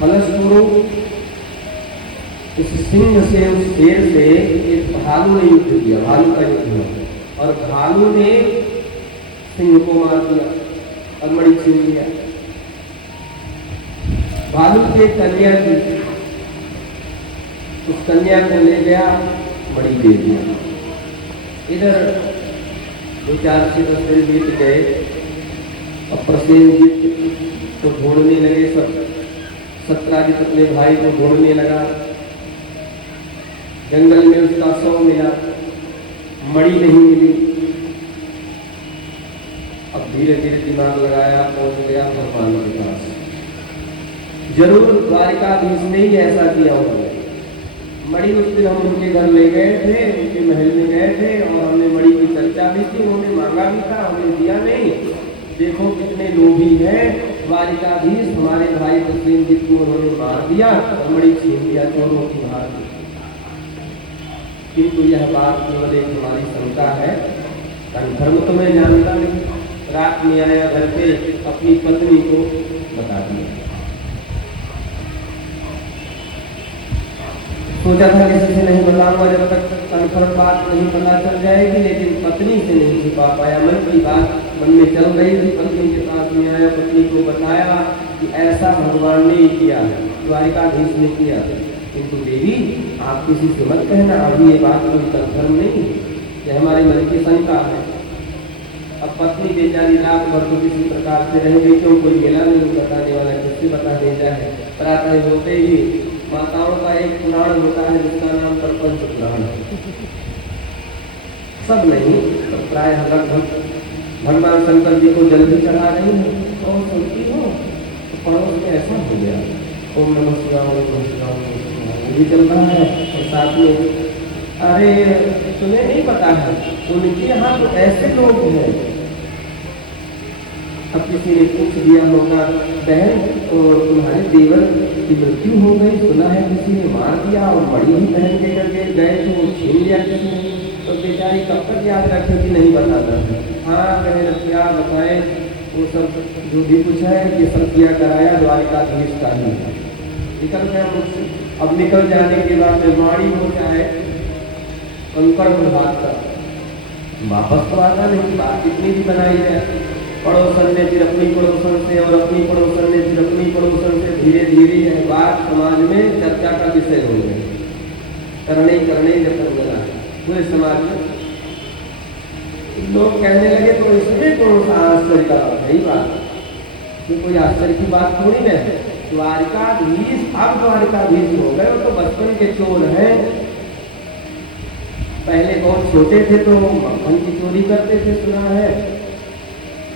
फलस्वरूप उस सिंह से, उस शेर से एक भालू ने युद्ध किया, भालू का युद्ध हुआ और भालू ने सिंह को मार दिया और मणि छीन लिया। भालू की एक कन्या थी, उस कन्या को ले गया, मणि दे दिया। इधर 2-4 से 10 दिन बीत गए और प्रसेनजित को ढूंढने लगे, सब सत्राजित अपने भाई को ढूंढने लगा। जंगल में उसका शव मिला, मणि नहीं मिली। अब धीरे धीरे दिमाग लगाया, पहुंच गया भगवान के पास। जरूर द्वारिकाधीश ने ही ऐसा किया होगा। मणि उस दिन हम उनके घर ले गए थे, उनके महल में गए थे और हमने मणि की चर्चा भी की, उन्होंने मांगा भी था, हमने दिया नहीं। देखो कितने लोभी हैं, द्वारिकाधीश हमारे भाई प्रसेनजित को उन्होंने मार दिया और मणि छीन लिया, चोरों की भांति। किंतु यह बात केवल एक हमारी शंका है, धर्म तो मैं जानता नहीं। रात में आया घर पे, अपनी पत्नी को बता दिया। सोचा था किसी से नहीं बताऊंगा जब तक कन्फर्म बात नहीं पता चल जाएगी, लेकिन पत्नी से नहीं छिपा पाया। मन की बात मन में चल रही थी, पत्नी के पास में आया, पत्नी को बताया कि ऐसा भगवान ने किया है, द्वारिकाधीश ने किया। किंतु देवी आप किसी से मत कहना, अभी ये बात कोई कन्फर्म नहीं है, ये हमारे मन की शंका है। अब पत्नी बेचारी रात भर तो किसी प्रकार से रह गई, क्यों कोई मिला नहीं बताने वाला, किससे बता दे जाए। प्रातः होते ही माताओं का एक पुराण होता है जिसका नाम प्रपंच पुराण है। सब नहीं तो प्राय लगभग भगवान शंकर जी को जल भी चढ़ा रही है और सुनती हो तो पड़ोस में ऐसा हो गया, ओम नमः शिवाय, ओम नमः शिवाय, ओम नमः शिवाय भी चल रहा है और साथ में अरे तुम्हें नहीं पता है उनके यहाँ तो ऐसे लोग हैं। अब किसी ने पूछ दिया होगा, बहन तो तुम्हारे देवर की मृत्यु हो गई, सुना है किसी ने मार दिया और मणि ही पहन के करके गए तो छीन लिया किसी ने, तो बेचारी कब तक याद रखे कि नहीं बताता। हाँ कहे क्या बताए, वो सब जो भी कुछ है ये सब किया कराया द्वारिकाधीश का ही। निकल गया मुझसे। अब निकल जाने के बाद में माड़ी हो जाए कंकड़ बात का वापस तो आता नहीं, बात कितनी भी बनाई जाए। पड़ोसन ने फिर अपनी पड़ोसन से और अपनी पड़ोसन ने फिर अपनी पड़ोसन से धीरे धीरे यह बात समाज में चर्चा का विषय हो गई। करने जतन बना पूरे समाज में लोग कहने लगे तो इसमें कौन सा आश्चर्य का है बात, ये कोई आश्चर्य की बात थोड़ी है। द्वारिकाधीश अब द्वारिकाधीश हो गए, वो तो बचपन के चोर हैं। पहले बहुत छोटे थे तो मक्खन की चोरी करते थे, सुना है।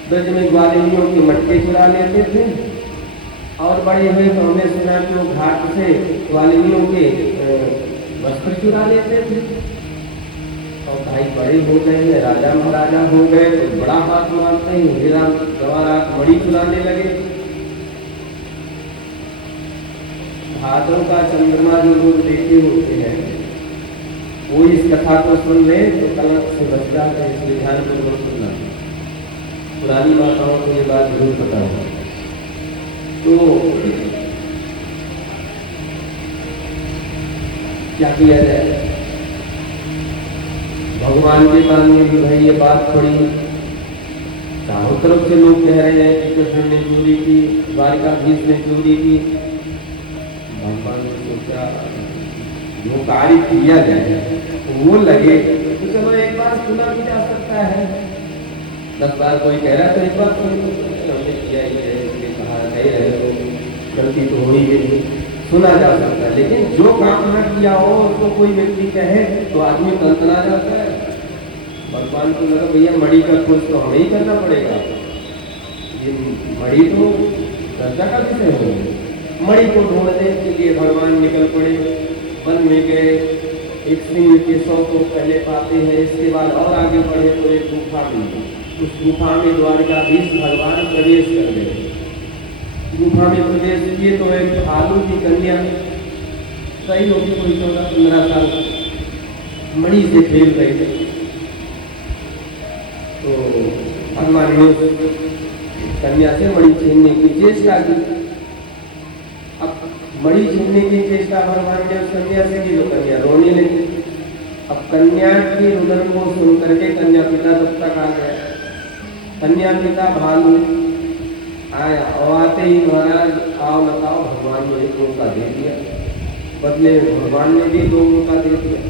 ब्रज में ग्वालिनियों के मटके चुरा लेते थे और बड़े हुए तो हमने सुना कि वो घाट से ग्वालिनियों के वस्त्र चुरा लेते थे। और भाई बड़े हो गए हैं, राजा महाराजा हो गए तो बड़ा बात मानते हैं, हीरा जवाहरात मणि चुराने लगे। भादों का चंद्रमा जो लोग देखे होते हैं वो इस कथा को सुन ले तो कलंक से बच जाते हैं, इसलिए ध्यान पूर्वक सुनना। पुरानी माताओं को ये बात जरूर पता है। तो क्या किया जाए, भगवान के कान में भी भाई ये बात पड़ी, चारों तरफ से लोग कह रहे हैं कि कृष्ण ने चोरी की, द्वारिकाधीश ने चोरी की। भगवान ने सोचा जो कार्य किया जाए वो लगे तो चलो एक बार सुना भी जा सकता है। 10 बार कोई कह रहा तो एक बार हमने किया ही है, इसलिए कहा बड़े हैं तो गलती तो हो ही गई, सुना जा सकता है। लेकिन जो काम न किया हो उसको कोई व्यक्ति कहे तो आदमी कल्पना जाता है। भगवान को लगा भैया मणि का खोज तो हमें ही करना पड़ेगा, ये मणि तो चर्चा का विषय हो। मणि को ढूंढने के लिए भगवान निकल पड़े, वन में गए, एक सिंह के 100 को पहले पाते हैं, इसके बाद और आगे बढ़े तो एक गुफा मिली, उस गुफा में द्वारकाधीश भगवान प्रवेश कर गए। गुफा में प्रवेश किए तो एक भालू की कन्या, सही होगी कोई 14-15 साल, मणि से खेल रही थी। तो भगवान ने कन्या से मणि छीनने की चेष्टा की। अब मणि छीनने की चेष्टा भगवान ने उस कन्या से की तो कन्या रोने लगी। अब कन्या की रुदन को सुन करके कन्या पिता तब तक आ गया। कन्या पिता भालू आया और आते ही महाराज आओ बताओ, भगवान ने एक मौका दे दिया, बदले में भगवान ने भी 2 मौका दे दिया।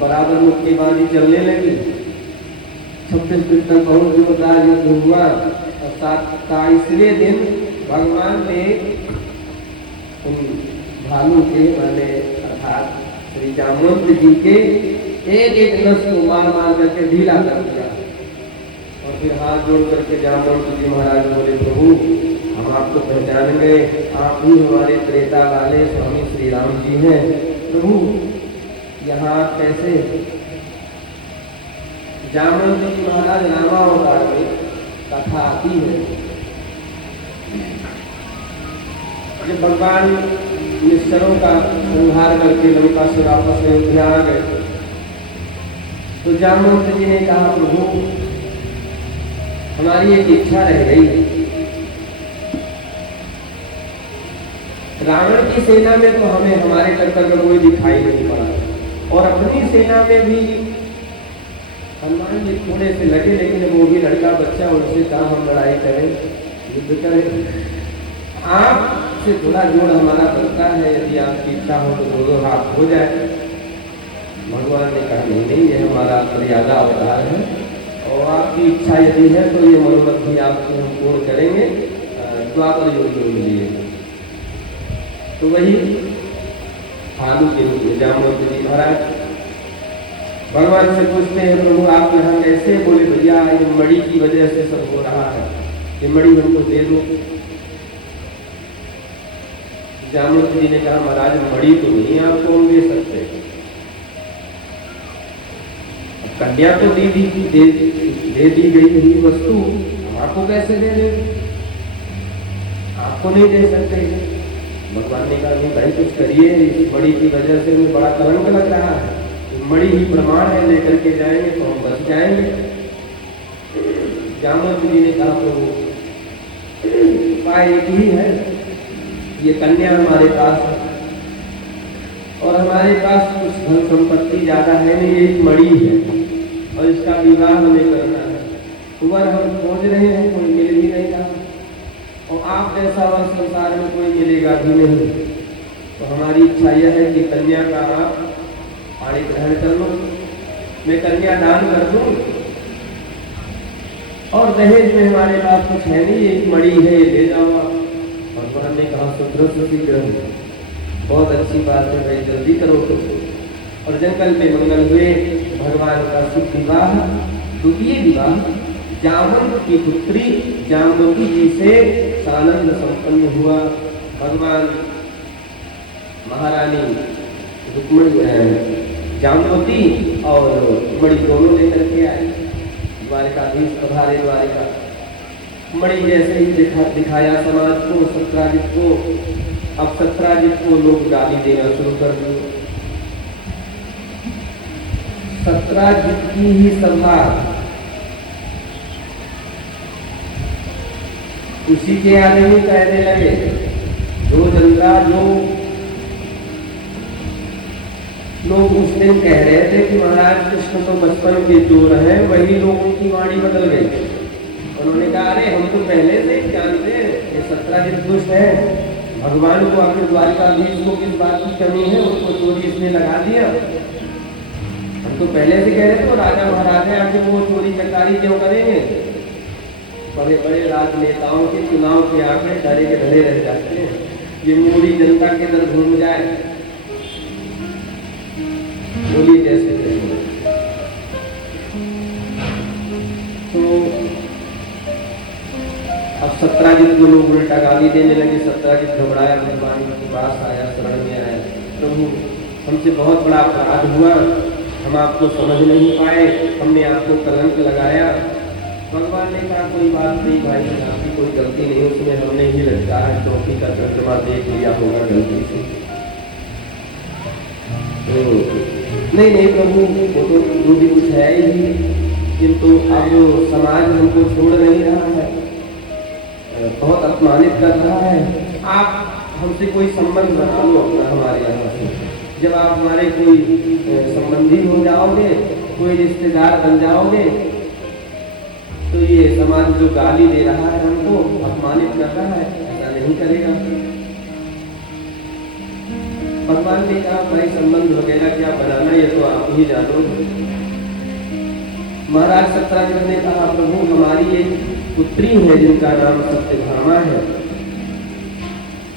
बराबर मुक्केबाजी चलने लगी। 26 दिन तक बहुत जोरदार युद्ध हुआ और 27वें दिन भगवान ने उन भालू के माने अर्थात श्री जामवंत जी के एक नस को मार मार करके ढीला कर दिया और फिर हाथ जोड़ करके जामवंत जी महाराज बोले, प्रभु हम आपको पहचान गए, आप ही हमारे त्रेता वाले स्वामी श्री राम जी हैं। प्रभु यहाँ कैसे? जामवंत जी महाराज रामावतार में कथा आती है, जब भगवान निश्चरों का संहार करके लंका से वापस अयोध्या आ गए तो जामवंत जी ने कहा, प्रभु हमारी एक इच्छा रह गई। रावण की सेना में तो हमें हमारे कर्तव्य कोई दिखाई नहीं पड़ा और अपनी सेना में भी हनुमान जी थोड़े से लगे, लेकिन वो भी लड़का बच्चा, उनसे कहा हम लड़ाई करें, युद्ध करें, आपसे थोड़ा जोड़ हमारा बनता है, यदि आपकी इच्छा हो तो 2-2 हाथ हो जाए। भगवान ने कहा नहीं नहीं, ये हमारा मर्यादा अवतार है और आपकी इच्छा यदि है तो ये मनोरथ भी आपसे हम पूर्ण करेंगे, द्वापर युग में मिलिए। तो वही भालू के रूप में जामवंत जी महाराज भगवान से पूछते हैं, प्रभु आप यहाँ कैसे? बोले भैया ये मणि की वजह से सब हो रहा है, ये मणि हमको दे दो। जामवंत जी ने कहा, महाराज मणि तो नहीं आपको हम दे सकते, कन्या तो दे दी गई ही वस्तु हम आपको कैसे दे दें? आपको नहीं दे सकते। भगवान ने कहा नहीं भाई कुछ करिए, इस मणि की वजह से मुझे बड़ा कलंक लग रहा है, मणि ही प्रमाण है, लेकर के जाएंगे तो हम बच जाएंगे। जामवंत जी ने कहा, प्रभु उपाय एक ही है, ये कन्या हमारे पास है और हमारे पास कुछ धन संपत्ति ज्यादा है नहीं, ये एक मणि है और इसका विवाह हमें करना है। वर हम खोज रहे हैं, कोई मिल भी नहीं रहा और आप जैसा वर संसार में कोई मिलेगा भी नहीं, तो हमारी इच्छा यह है कि कन्या का आप पाणी ग्रहण कर लो, मैं कन्या दान कर दूं और दहेज में हमारे पास कुछ है नहीं, एक मणि है, ले जाओ आप। भगवान ने कहा सुद्र शीघ्र, बहुत अच्छी बात है भाई, जल्दी करो तो। और जंगल में मंगल हुए, भगवान का शुभ विवाह, द्वितीय विवाह जामवंत की पुत्री जामवती जी से सानंद संपन्न हुआ। भगवान महारानी रुक्मिणी जामवती और मणि दोनों लेकर के आए, द्वारकाधीश पधारे द्वारिका। मणि जैसे ही दिखाया समाज को, सत्राजित को, अब सत्राजित को लोग गाली देना शुरू कर दिए। सत्राजित की ही सभा, उसी के आदमी कहने लगे, जो जनता जो लोग उस दिन कह रहे थे कि महाराज कृष्ण तो बचपन के चोर हैं, वही लोगों की वाणी बदल गई। उन्होंने कहा अरे हम तो पहले से ही जानते हैं ये सत्राजित दुष्ट है, भगवान को अपने द्वारकाधीश को किस बात की कमी है, उसको चोरी इसने लगा दिया। हम तो पहले से कह रहे थे राजा महाराजा आके वो चोरी चकारी क्यों करेंगे। बड़े बड़े राजनेताओं के चुनाव के आंकड़े डरे के डरे रह जाते हैं, ये मोदी जनता के अंदर घूम जाए, बोलिए कैसे करेंगे। तो अब सत्राजित को लोग उल्टा गाली देने लगे। सत्राजित घबराया, भगवान के पास आया, शरण में आया, प्रभु हमसे बहुत बड़ा अपराध हुआ, हम आपको समझ नहीं पाए, हमने आपको कलंक लगाया। भगवान ने कहा कोई बात नहीं भाई, आपकी कोई गलती नहीं, उसमें हमने ही लगता है चौकी का चंद्रमा देख लिया होगा गलती से। तो नहीं प्रभु, वो तो जो भी कुछ है ही, किंतु अब समाज हमको छोड़ नहीं रहा है, बहुत अपमानित कर रहा है। आप हमसे कोई संबंध बना लो अपना हमारे यहाँ से। जब आप हमारे कोई संबंधी हो जाओगे, कोई रिश्तेदार बन जाओगे, तो ये समाज जो गाली दे रहा है, हमको अपमानित कर रहा है, ऐसा नहीं करेगा। भगवान ने कहा भाई संबंध वगैरह क्या बनाना, ये तो आप ही जानो। महाराज सत्राजित ने कहा प्रभु हमारी एक पुत्री है जिनका नाम सत्यभामा है,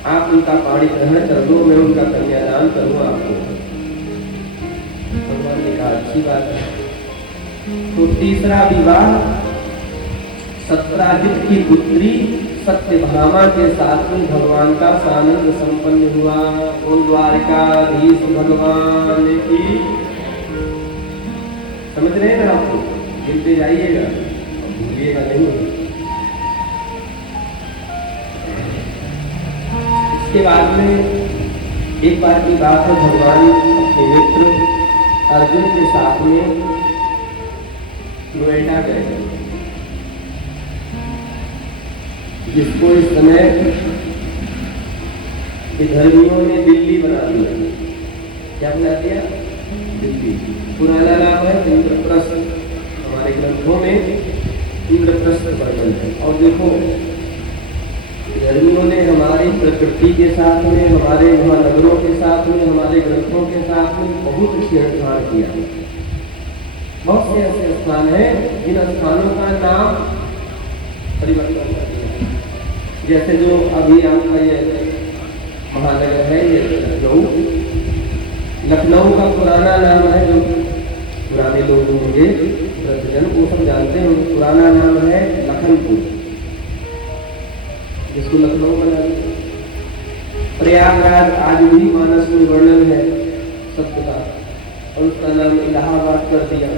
आप उनका पाणी ग्रहण कर दो, मैं उनका कन्यादान करूंगा आपको। भगवान ने कहा अच्छी बात है। तो तीसरा विवाह सत्राजित की पुत्री सत्यभामा के साथ में भगवान का सानंद संपन्न हुआ। उन द्वारिकाधीश भगवान की, समझ रहे हैं ना आपको, गिनते जाइएगा, भूलिएगा नहीं। इसके बाद में एक बार की बात है, भगवान अपने मित्र अर्जुन के साथ में नोएडा गए, जिसको इस समय धर्मियों ने दिल्ली बना दिया। क्या बना दिया? दिल्ली। पुराना नाम है इंद्रप्रस्थ, हमारे ग्रंथों में इंद्रप्रस्थ वर्णन है। और देखो धर्मियों ने हमारी प्रकृति के साथ में, हमारे महानगरों के साथ में, हमारे ग्रंथों के साथ में बहुत छेड़छाड़ किया। बहुत से ऐसे स्थान हैं जिन स्थानों का नाम परिवर्तन कर दिया। जैसे जो अभी आपका ये महानगर है, ये लखनऊ का पुराना नाम है, जो पुराने लोग होंगे वृद्धजन वो सब जानते हैं, पुराना नाम है लखनपुर, जिसको लखनऊ बना दिया। प्रयागराज आज भी मानस में वर्णन है शब्द का, और उसका नाम इलाहाबाद कर दिया।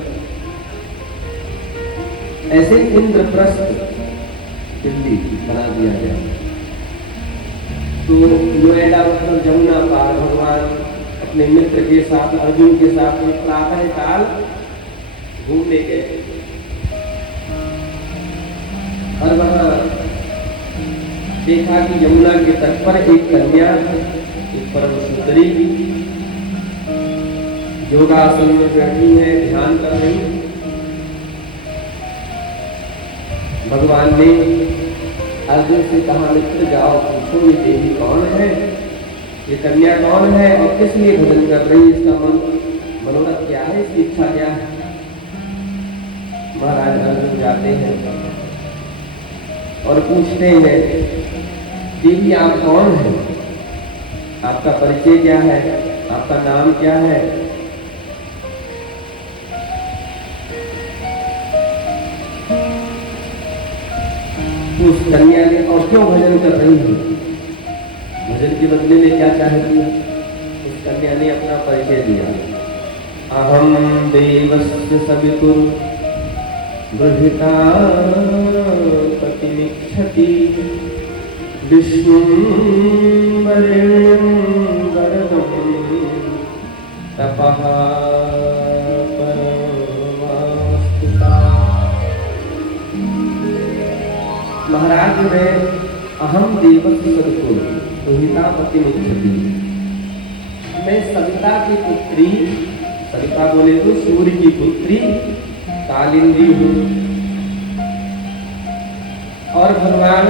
ऐसे इंद्रप्रस्थ दिल्ली बना दिया गया। तो नोएडा मतलब जमुना पार भगवान अपने मित्र के साथ, अर्जुन के साथ में प्रातः काल घूमने गए, और वहां देखा कि यमुना के तट पर एक कन्या, एक परम सुंदरी योगासन में बैठी है, ध्यान कर रही है। भगवान ने अर्जुन से कहा मित्र जाओ पूछो ये देवी कौन है, ये कन्या कौन है और किस लिए भजन कर रही है, इसका मनोरथ क्या है, इसकी इच्छा क्या है। महाराज अर्जुन जाते हैं और पूछते हैं देवी आप कौन है, आपका परिचय क्या है, आपका नाम क्या है। उस कन्या ने और क्यों भजन कर रही है, भजन के बदले में क्या चाहती है, उस कन्या ने अपना परिचय दिया। अहम देवस्य सवितुर गृहीता पतिमिच्छति विष्णुं वरेण्यं वरदं तपः महाराज में अहम देवस्य सवितुर गृहीता पतिमिच्छति, मैं सविता की पुत्री, सविता बोले तो सूर्य की पुत्री कालिंदी हूँ, और भगवान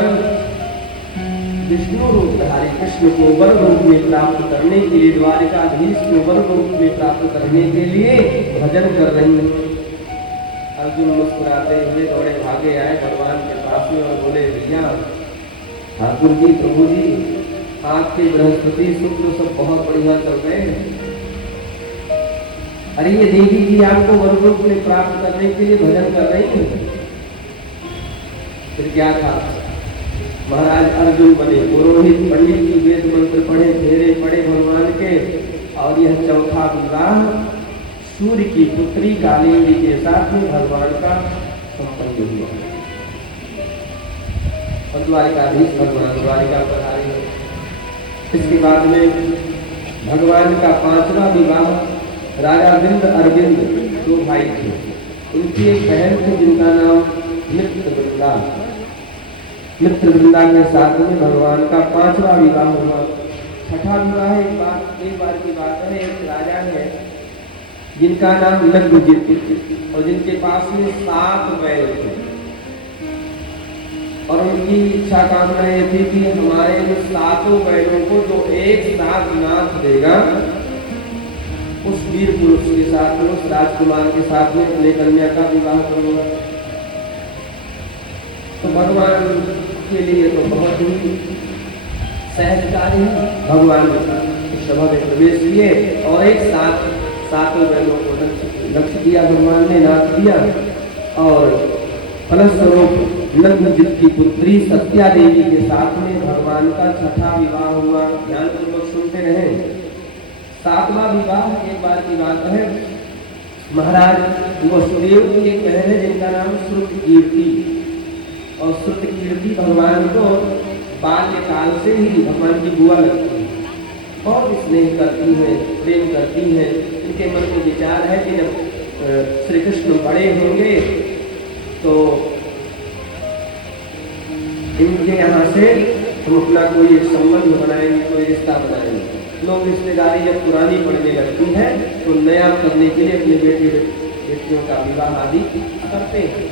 विष्णु रूपधारी कृष्ण को वर रूप में प्राप्त करने के लिए, द्वारिकाधीश को वर रूप में प्राप्त करने के लिए भजन कर रही हूँ। अर्जुन मुस्कुराते हुए दौड़े भागे आए भगवान के पास में और बोले, भैया ठाकुर जी, प्रभु जी, आपके बृहस्पति शुक्र सब बहुत बढ़िया चल रहे हैं। अरे ये देवी जी आपको वन रूप में प्राप्त करने के लिए भजन कर रही है। फिर क्या था, महाराज अर्जुन बने पुरोहित, पंडित जी वेद मंत्र पढ़े, फेरे पढ़े भगवान के, और यह चौथा विवाह सूर्य की पुत्री कालिंदी के साथ में भगवान का संपन्न हुआ। और द्वारिकाधीश भगवान द्वारिका पधारे। इसके बाद में भगवान का 5वां विवाह राजा बिंद अरविंद, 2 भाई थे, उनकी एक बहन थी जिनका नाम मित्रवृंदा। मित्रवृंदा के साथ में भगवान का 5वां विवाह हुआ। 6ठा विवाह एक बार की बात है, एक राजा है जिनका नाम लग्नजित, और जिनके पास में 7 बैल थे, और उनकी इच्छा कामना ये थी कि हमारे इन 7 बैलों को जो एक साथ नाथ देगा, उस वीर पुरुष के साथ में, उस राजकुमार के साथ में अपने कन्या का विवाह करूंगा। तो भगवान के लिए तो बहुत ही सहज कार्य है। भगवान सभा में प्रवेश किए और एक साथ 7 बैलों को लक्ष्य दिया, भगवान ने नाच दिया, और फलस्वरूप लग्नजित की पुत्री सत्या देवी के साथ में भगवान का 6ठा विवाह हुआ। ध्यान पूर्वक सुनते रहे। 7वां विवाह एक बार की बात है, महाराज वसुदेव की एक बहन है जिनका नाम श्रुतकीर्ति, और श्रुतकीर्ति भगवान को बाल्यकाल से ही भगवान की बुआ लगती है, बहुत स्नेह करती है, प्रेम करती है। इनके मन में विचार है कि जब श्री कृष्ण बड़े होंगे तो इनके यहाँ से हम अपना कोई एक संबंध बनाएंगे, कोई रिश्ता बनाएंगे। लोग रिश्तेदारी जब पुरानी पड़ने लगती है तो नया करने के लिए अपने बेटियों का विवाह आदि करते हैं।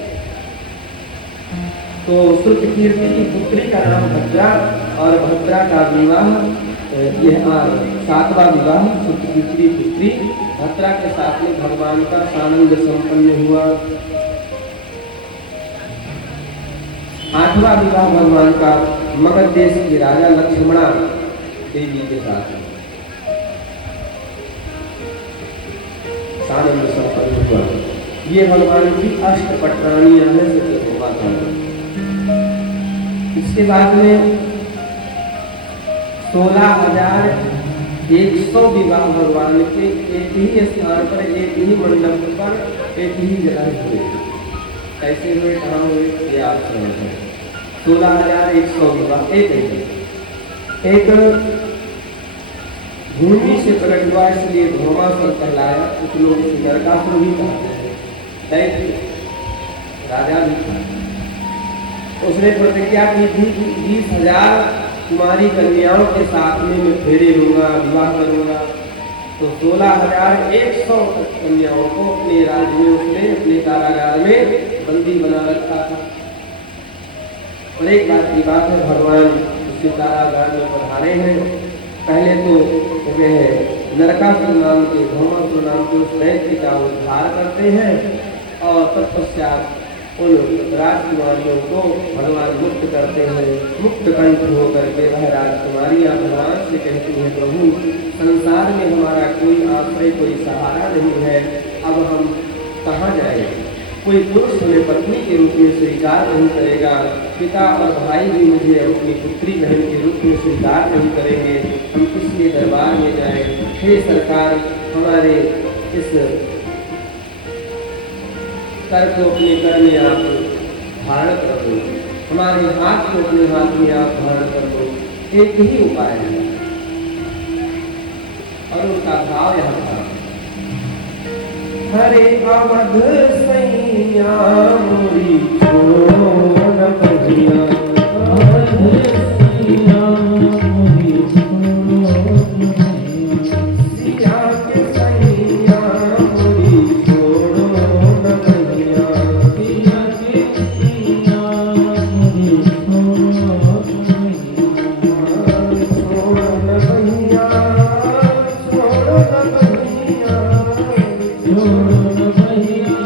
तो श्रुतकीर्ति की पुत्री का नाम भद्रा, और भद्रा का विवाह यह 7वां विवाह श्रुतकीर्ति पुत्री भद्रा के साथ में भगवान का सानंद संपन्न हुआ। 8वां विवाह भगवान का मगध देश की राजा लक्ष्मणा देवी के साथ सानंद संपन्न हुआ। ये भगवान की अष्टपटरानियां हैं, सत्यभामा था। इसके बाद में 16,100 विवाह भगवान के एक ही स्थान पर, एक ही मंडप पर, एक ही जगह हुए। कैसे हुए, कहाँ हुए, ये आप समझ। 16,100 विवाह एक भूमि से प्रकट हुआ, इसलिए भौमासुर कहलाया। कुछ लोग नरकासुर भी था, दैत्य राजा भी था। उसने प्रतिज्ञा की थी कि 20,000 कुमारी कन्याओं के साथ में मैं फेरे लूंगा, विवाह करूंगा। तो 16,100 कन्याओं को अपने राज्य में उसने अपने कारागार में बंदी बना रखा था। और एक बात की बात है, भगवान उसके कारागार में पधारे हैं। पहले तो वह नरकासुर नाम के, भौमासुर नाम के उस दैत्य का उद्धार करते हैं, और तत्पश्चात उन राजकुमारियों को भगवान मुक्त करते हैं। मुक्त कंठ होकर के वह राजकुमारियां भगवान से कहती हैं, प्रभु संसार में हमारा कोई आश्रय, कोई सहारा नहीं है, अब हम कहाँ जाएं? कोई पुरुष हमें पत्नी के रूप में स्वीकार नहीं करेगा, पिता और भाई भी मुझे अपनी पुत्री बहन के रूप में स्वीकार नहीं करेंगे, हम किसके दरबार में जाएं? हे सरकार, हमारे इस कर को अपने कर में आप धारण कर दो, हमारे हाथ को अपने हाथ में आप धारण कर दो। एक ही उपाय है, और उनका भाव यहाँ था, हरे अवध सैया मोरी छोड़ो न बजिया, अवध सैया मोरी छोड़ो न बजिया, सिया के सैया मोरी छोड़ो न बजिया, सिया के सैया मोरी छोड़ो न बजिया, छोड़ो न बजिया, छोड़ो न बजिया,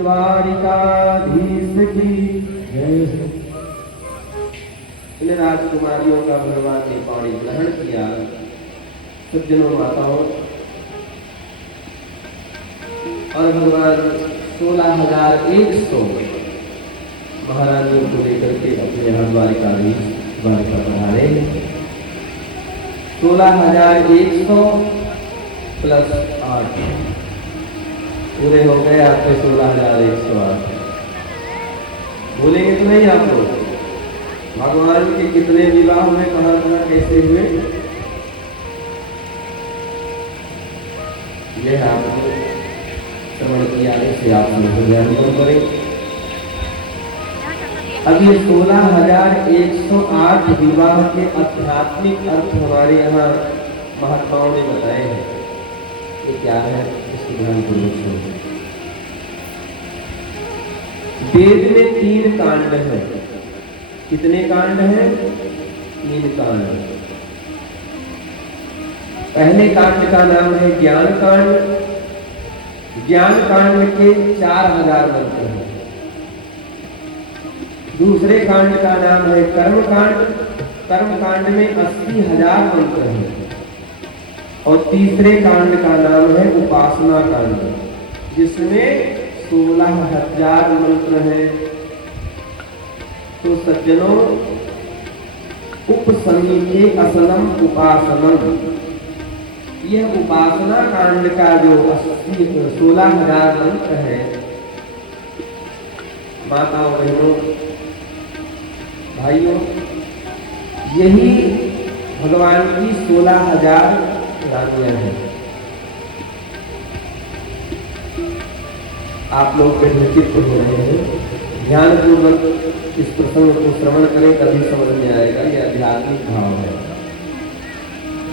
द्वारिकाधीश की इन राजकुमारियों का भगवान ने पाणी ग्रहण किया। सज्जनों माताओं, और भगवान 16,100 महारानियों को लेकर के अपने यहाँ द्वारिकाधीश द्वारिका पधारे। 16,100 प्लस 8 पूरे हो गए आपके 16,108। बोलेंगे तो नहीं आप लोग? भगवान के कितने विवाह हुए, कहाँ कहाँ कैसे हुए, यह आपको श्रवण किया से आप अनुभव करें। अब ये 16,108 विवाह के आध्यात्मिक अर्थ हमारे यहाँ महात्माओं ने बताए हैं। ये क्या है, इसकी ध्यान पूर्वक सुनिए। वेद में 3 कांड हैं। कितने कांड हैं? 3 कांड। पहले कांड का नाम है ज्ञान कांड। ज्ञान कांड के 4,000 मंत्र हैं। दूसरे कांड का नाम है कर्म कांड। कर्म कांड में 80,000 मंत्र हैं। और तीसरे कांड का नाम है उपासना कांड, जिसमें 16,000 मंत्र हैं। तो सज्जनों, उपसंगे असलम उपासनम, यह उपासना कांड का जो 16,000 मंत्र है, माताओं बहनों भाइयों, यही भगवान की 16,000 रानियां हैं। आप लोग चित्त हो रहे हैं, ध्यान पूर्वक इस प्रसंग को श्रवण करें, तभी समझ में आएगा। यह आध्यात्मिक भाव है।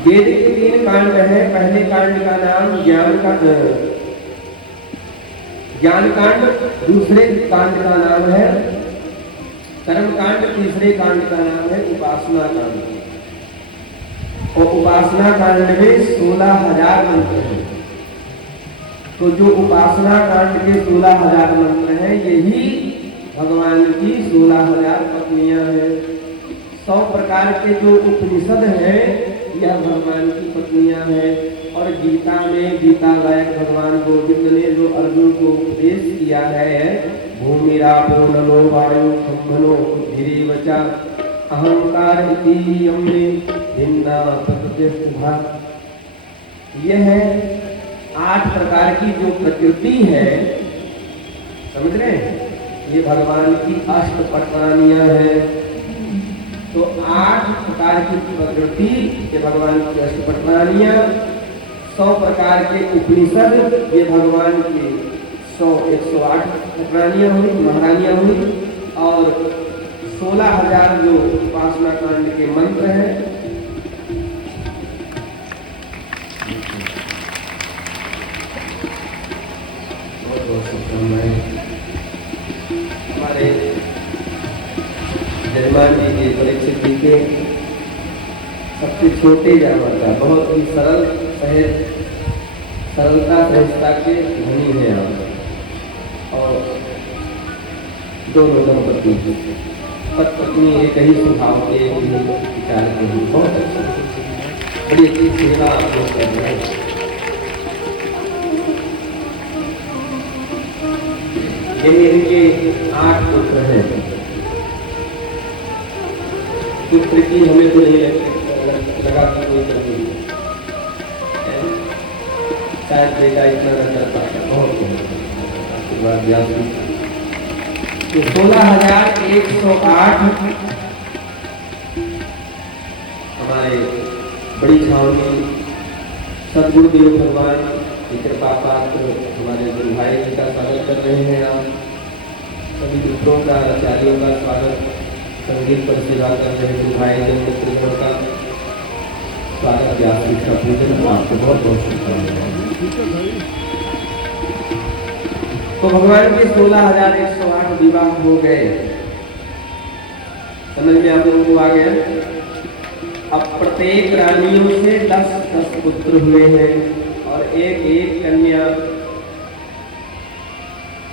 वेद के 3 कांड है। पहले कांड का नाम ज्ञान कांड, दूसरे कांड का नाम है कर्म कांड, तीसरे कांड का नाम है उपासना कांड। और उपासना कांड में 16,000 मंत्र हैं। तो जो उपासना कांड के 16,000 मंत्र हैं, यही भगवान की 16,000 पत्नियां हैं। 100 प्रकार के जो उपनिषद हैं, यह भगवान की पत्नियां हैं। और गीता में गीता गायक भगवान गोविंद ने जो अर्जुन को उपदेश किया है, भूमिरापो नलो वायु खम्भनो बुद्धिरेव च अहंकार इति यम्मे भिन्ना प्रकृतिस्तथा, यह है 8 प्रकार की जो प्रकृति है, समझ रहे हैं, ये भगवान की अष्टपटरानियां हैं। तो 8 प्रकार की प्रकृति, ये भगवान की अष्टपटरानियां, 100 प्रकार के उपनिषद, ये भगवान के 108 रानियां हुई, महारानियां हुई। और 16,000 जो उपासना कांड के मंत्र हैं, हमारे जजमान जी के परीक्षित जी के सबसे छोटे जानवर का बहुत ही सरल सहज, सरलता सहजता के धनी है आप। और दोनों दंपति पत्नी एक ही स्वभाव के, एक ही विचार के, बहुत अच्छा, बड़ी अच्छी सेवा आप लोग कर रहे हैं। ये इनके 8 पुत्र हैं। पुत्र की हमें तो नहीं लगा कि कोई कमी है, शायद बेटा इतना न कर पाता, बहुत आशीर्वाद याद। तो 16,108 हमारे बड़ी छावनी सदगुरुदेव भगवान की कृपा पात्र हमारे गुरु भाई जी का स्वागत कर रहे हैं। आप सभी मित्रों का, आचार्यों का स्वागत, संगीत पर सेवा कर रहे गुरु भाई जी मित्रों का स्वागत, व्यास का पूजन, आपको बहुत बहुत शुभकामनाएं। तो भगवान के 16,108 विवाह हो गए, समझ में आप लोगों को आ गया। अब प्रत्येक रानियों से 10-10 पुत्र हुए हैं और एक कन्या।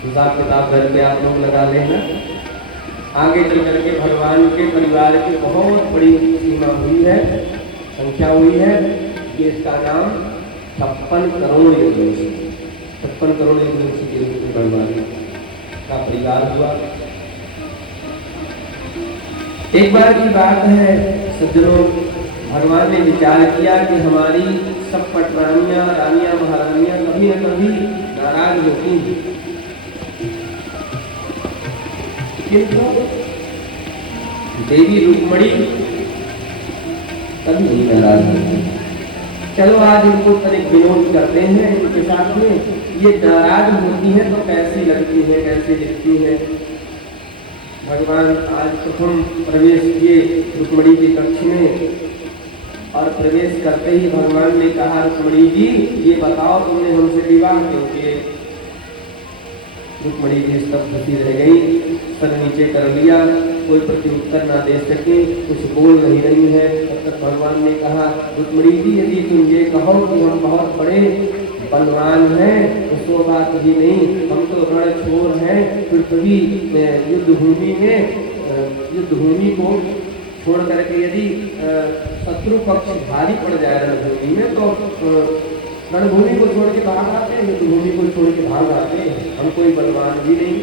हिसाब किताब घर पे आप लोग लगा लेना। आगे चल करके भगवान के परिवार की बहुत बड़ी सीमा हुई है, संख्या हुई है। ये इसका नाम 56 करोड़ यदुवंशी, 56 करोड़ यदुवंशी के रूप में भगवान का परिवार हुआ। एक बार की बात है सज्जनों, भगवान ने विचार किया कि हमारी सब पटरानियां, रानियां, महारानियां कभी न कभी नाराज होती हैं, किंतु देवी रुक्मणी कभी नहीं नाराज होती। चलो आज इनको तनिक विनोद करते हैं इनके साथ में। ये नाराज होती है तो कैसी लगती है, कैसे दिखती है। भगवान आज प्रथम प्रवेश किए रुक्मणी के कक्ष में, और प्रवेश करते ही भगवान ने कहा, रुक्मणी जी ये बताओ तुमने हमसे विवाह क्यों किए। रुक्मणी जी स्तब्ध सी रह गई, सर नीचे कर लिया, कोई प्रत्युत्तर ना दे सके, कुछ बोल नहीं रही है। तब तक भगवान ने कहा, रुक्मणी जी यदि तुम ये कहो कि हम बहुत बड़े बलवान हैं तो सो बात भी नहीं, हम तो रणछोर हैं, पृथ्वी में युद्ध भूमि को छोड़ करके यदि शत्रु पक्ष भारी पड़ जाए रणभूमि में तो रणभूमि को छोड़ के भाग आते हैं, युद्ध भूमि को छोड़ के भाग आते हैं, हम कोई बलवान भी नहीं।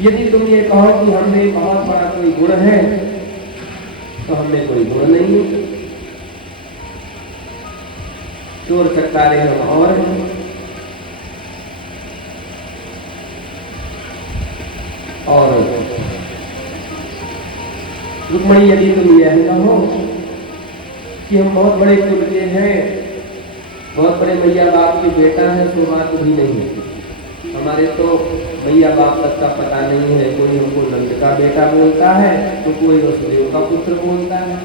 यदि तुम ये कहो कि हमने बहुत बड़ा कोई गुण है तो हमने कोई गुण नहीं है, चोर चक्कारे हम और हैं। और रुक्मणी यदि तुम यह कहो कि हम बहुत बड़े कुल के हैं, बहुत बड़े मैया बाप के बेटा है, तो बात भी नहीं, हमारे तो मैया बाप तक का पता नहीं है, कोई हमको नंद का बेटा बोलता है तो कोई वसुदेव का पुत्र बोलता है।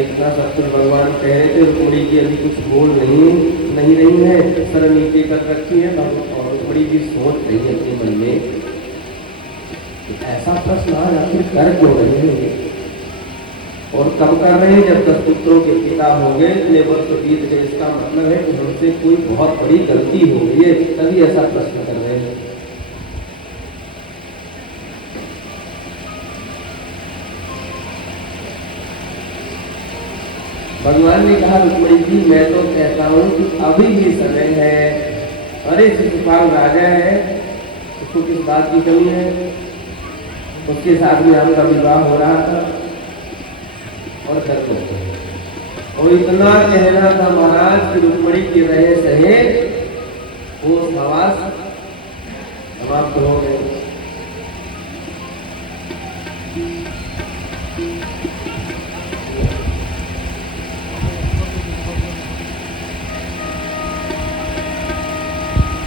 इतना सब कुछ भगवान कह रहे थे, रुक्मणी जी अभी कुछ बोल नहीं रही है, सर नीचे कर रखी है, और रुक्मणी जी सोच रही है अपने मन में ऐसा प्रश्न आज आखिर कर क्यों रहे हैं, और कब कर रहे हैं, जब 10 पुत्रों के पिता हो गए, इतने वर्ष बीत गए, इसका मतलब है कि हमसे कोई बहुत बड़ी गलती हो गई है, तभी ऐसा प्रश्न कर रहे हैं। भगवान ने कहा रुक्मणी जी मैं तो कहता हूँ कि अभी भी समय है, अरे शिशुपाल राजा है, उसको किस बात की कमी है, उसके साथ में आपका विवाह हो रहा था और कर दो। और इतना कहना था महाराज कि रुक्मणी के रहे सहे वो सवास समाप्त हो गए।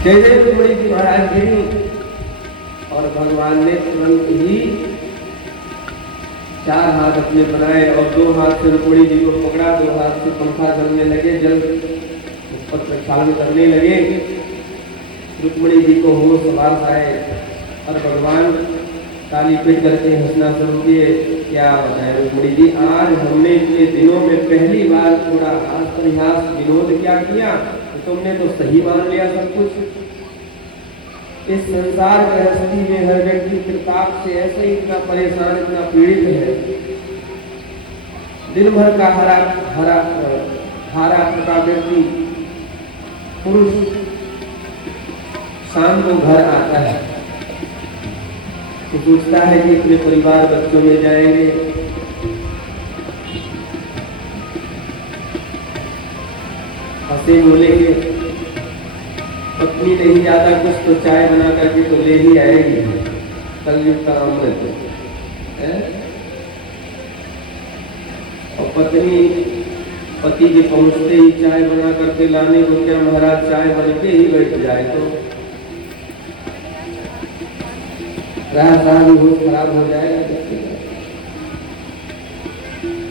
जैसे रुक्मणी जी महाराज गिरी और भगवान ने तुरंत ही 4 हाथ अपने बनाए और 2 हाथ से रुक्मणी जी को पकड़ा, 2 हाथ से पंखा चलने लगे, जल उस पर प्रक्षालन करने लगे, रुक्मणी जी को होश आवाज आए और भगवान काली पीट करके हंसना शुरू किए। क्या बताए रुक्मणी जी, आज हमने इतने दिनों में पहली बार थोड़ा हास परिहास विनोद क्या किया, तुमने तो सही मान लिया सब कुछ। इस संसार गृहस्थी में हर व्यक्ति त्रिताप से ऐसे ही इतना परेशान, इतना पीड़ित है, दिन भर का हारा थका व्यक्ति पुरुष शाम को घर आता है तो सोचता है कि अपने परिवार बच्चों में जाएंगे, हंसे बोलेंगे, पत्नी नहीं ज्यादा कुछ तो चाय बना करके तो ले ही आएगी, कलयुग का अमृत है। और पत्नी पति के पहुंचते ही चाय बना करके लाने को क्या महाराज चाय बन के ही बैठ जाए तो बहुत खराब हो जाएगा।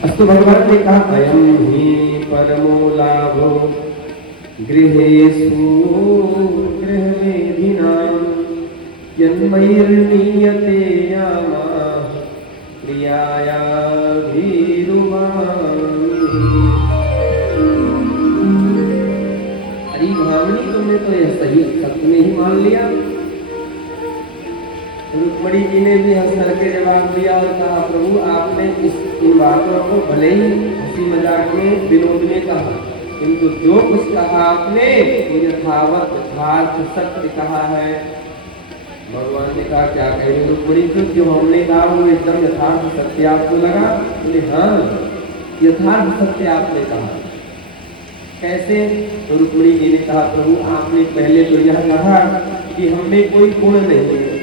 अस्तु भगवान ने कहा अयम ही परमो लाभो गृहेषु गृहमेधिनां यन्मयीर्नीयते यामा प्रियाया अरे भामिनी तुमने तो यह सही सत्य में ही मान लिया। रुक्मणी जी ने भी हंस करके जवाब दिया और कहा प्रभु आपने इन बातों को भले ही हंसी मजाक में विनोद में कहा, किंतु जो कुछ कहा आपने वो यथावत यथार्थ सत्य कहा है। भगवान ने कहा क्या कहें रुक्मणी जी, जो हमने कहा वो एकदम यथार्थ सत्य आपको लगा? बोले हाँ यथार्थ सत्य आपने कहा। कैसे? तो रुक्मणी जी ने कहा प्रभु आपने पहले तो यह कहा कि हमें कोई गुण नहीं है,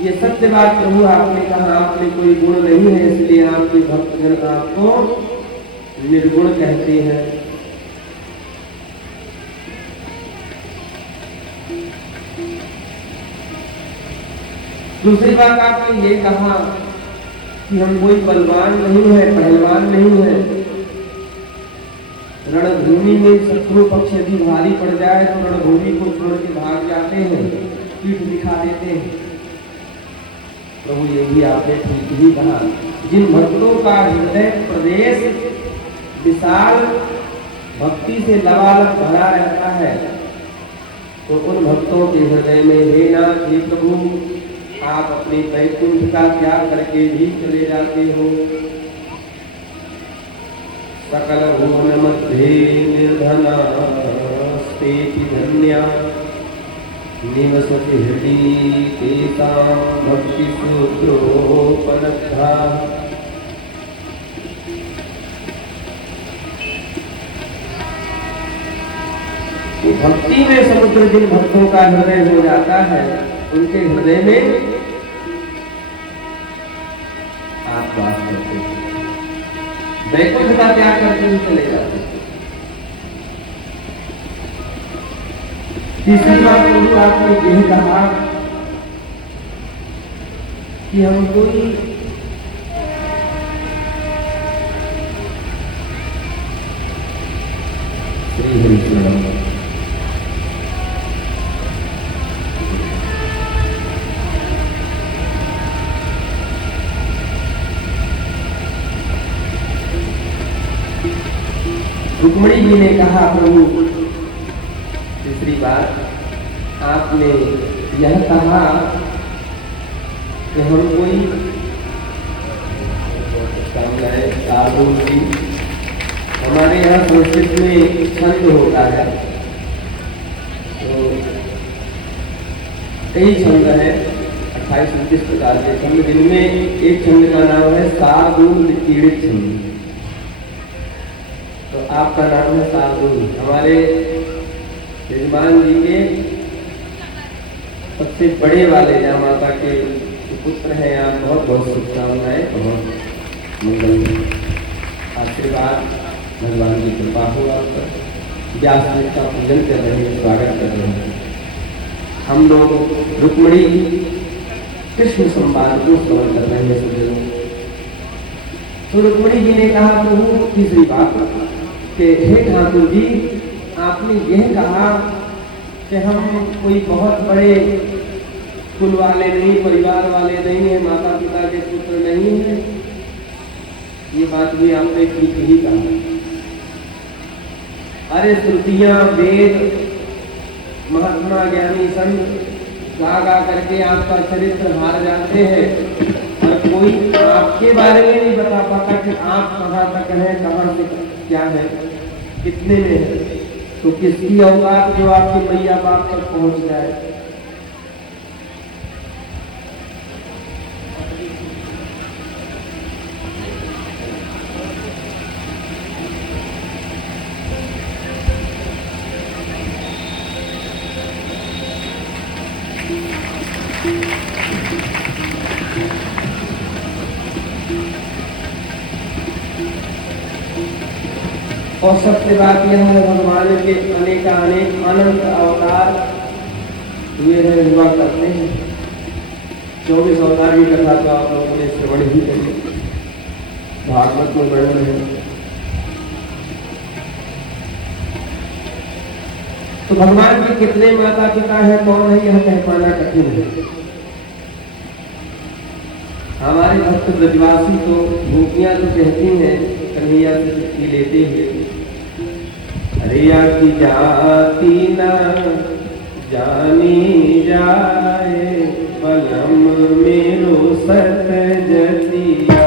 ये सत्य बात प्रभु आपने कहा, आपने कोई गुण नहीं है इसलिए आपके भक्तजन आपको निर्गुण कहते हैं। दूसरी बात आपने ये कहा कि हम कोई बलवान नहीं है, पहलवान नहीं है, रणभूमि में शत्रु पक्ष यदि भारी पड़ जाए तो रणभूमि को छोड़ के भाग जाते हैं, पीठ दिखा देते हैं। प्रभु ये भी आपने ठीक ही कहा, जिन भक्तों का हृदय प्रदेश विशाल भक्ति से लबालब भरा रहता है, तो उन भक्तों के हृदय में हे नाथ, हे प्रभु, आप अपने वैकुंठ का त्याग करके भी चले जाते हो। सकल भुवन मध्ये निर्धना स्तेति धन्या निवसति हृदि तेषां भक्ति सूत्रोपलब्धा। भक्ति में समुद्र जिन भक्तों का हृदय हो जाता है, उनके हृदय में आप वास करते हैं, वैकुंठ का त्याग करके ही चले जाते हैं। तीसरी बात प्रभु आपने यह कहा कि हम कोई श्री हरि रुक्मिणी जी ने कहा, प्रभु तीसरी बात आपने यह कहा कि हम कोई साधु जी, हमारे यहाँ संस्कृत में छंद होता है, तो कई छंद है, 28-29 प्रकार के छंद, जिनमें एक छंद का नाम है शार्दूल पीड़ित छंद। तो आपका नाम है शार्दूल। हमारे यजमान जी के सबसे बड़े वाले जहाँ माता के पुत्र हैं, आप बहुत बहुत शुभकामनाएं, बहुत मंगल आशीर्वाद, भगवान की कृपा हो आप पर। व्यास जी का पूजन कर रहे हैं, स्वागत कर रहे हैं। हम लोग रुक्मिणी कृष्ण संवाद को श्रवण कर रहे हैं सज्जनों। तो रुक्मिणी जी ने कहा, प्रभु तीसरी बात कि हे ठाकुर जी, आपने यह कहा कि हम कोई बहुत बड़े कुल वाले नहीं, परिवार वाले नहीं है, माता पिता के पुत्र नहीं है, ये बात भी आपने ठीक ही कहा। अरे श्रुतियां, वेद, महात्मा ज्ञानी संत गा गा करके आपका चरित्र हार जाते हैं, और कोई आपके बारे में नहीं बता पाता कि आप कहाँ तक हैं, कहाँ से क्या है, कितने में है। तो किसकी औकात जो आपके मैया बाप तक पहुंच जाए। और सबसे बात यह है, भगवान के अनेक अनंत अवतार हुए हैं, हुआ करते हैं। 24 अवतार की कथा तो आप लोगों ने श्रवण ही करी, भागवत में वर्णन है। तो भगवान के कितने माता पिता है, कौन है, यह कह पाना कठिन है। हमारे भक्त ब्रजवासी तो भूखियां तो कहती हैं, कन्हैया से चिट्ठी लेते हुए, हरिया की जाति न जानी जाए, बलम मेरो सत जतिया।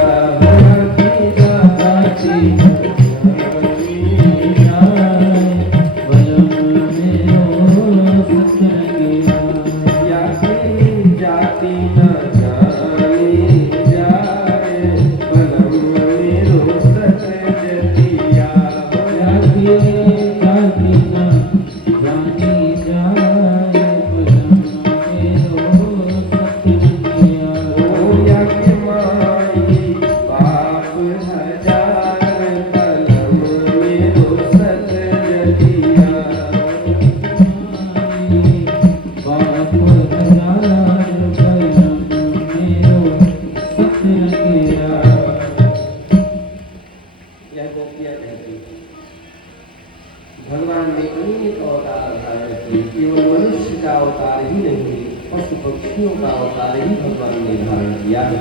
भगवान ने अनेक अवतार धारण किए, केवल मनुष्य का अवतार ही नहीं, पशु पक्षियों का अवतार ही भगवान ने धारण किया है।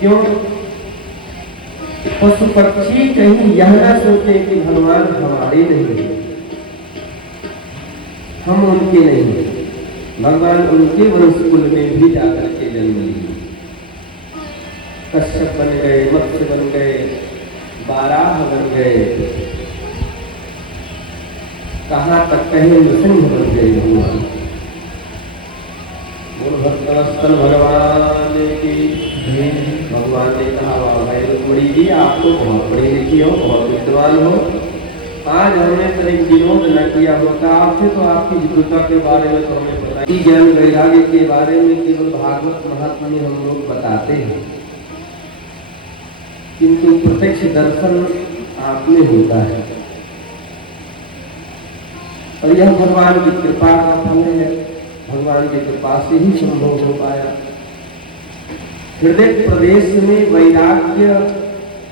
क्यों? पशु पक्षी कहीं यह न सोचे कि भगवान हमारे नहीं हैं, हम उनके नहीं हैं। भगवान उनके वंशकुल में भी जाकर के जन्म लिए। कश्यप बन गए, मत्स्य बन गए, बाराह बन गए, कहाँ तक कहे नृसिंह बन गए भगवान। बोल भक्तवत्सल भगवान की। भगवान ने कहा, वाह भाई रुक्मणी जी, आप तो बहुत पढ़ी लिखी हो, बहुत विद्वान हो, आज हमने तनिक विरोध न किया होता आपसे तो आपकी विद्वता के बारे में तो हमें पता ही। ज्ञान वैराग्य के बारे में केवल भागवत महात्मा में हम लोग बताते हैं, किंतु प्रत्यक्ष दर्शन आप में होता है और यह भगवान की कृपा का फल है। भगवान की कृपा से ही संभव हो पाया। हृदय प्रदेश में वैराग्य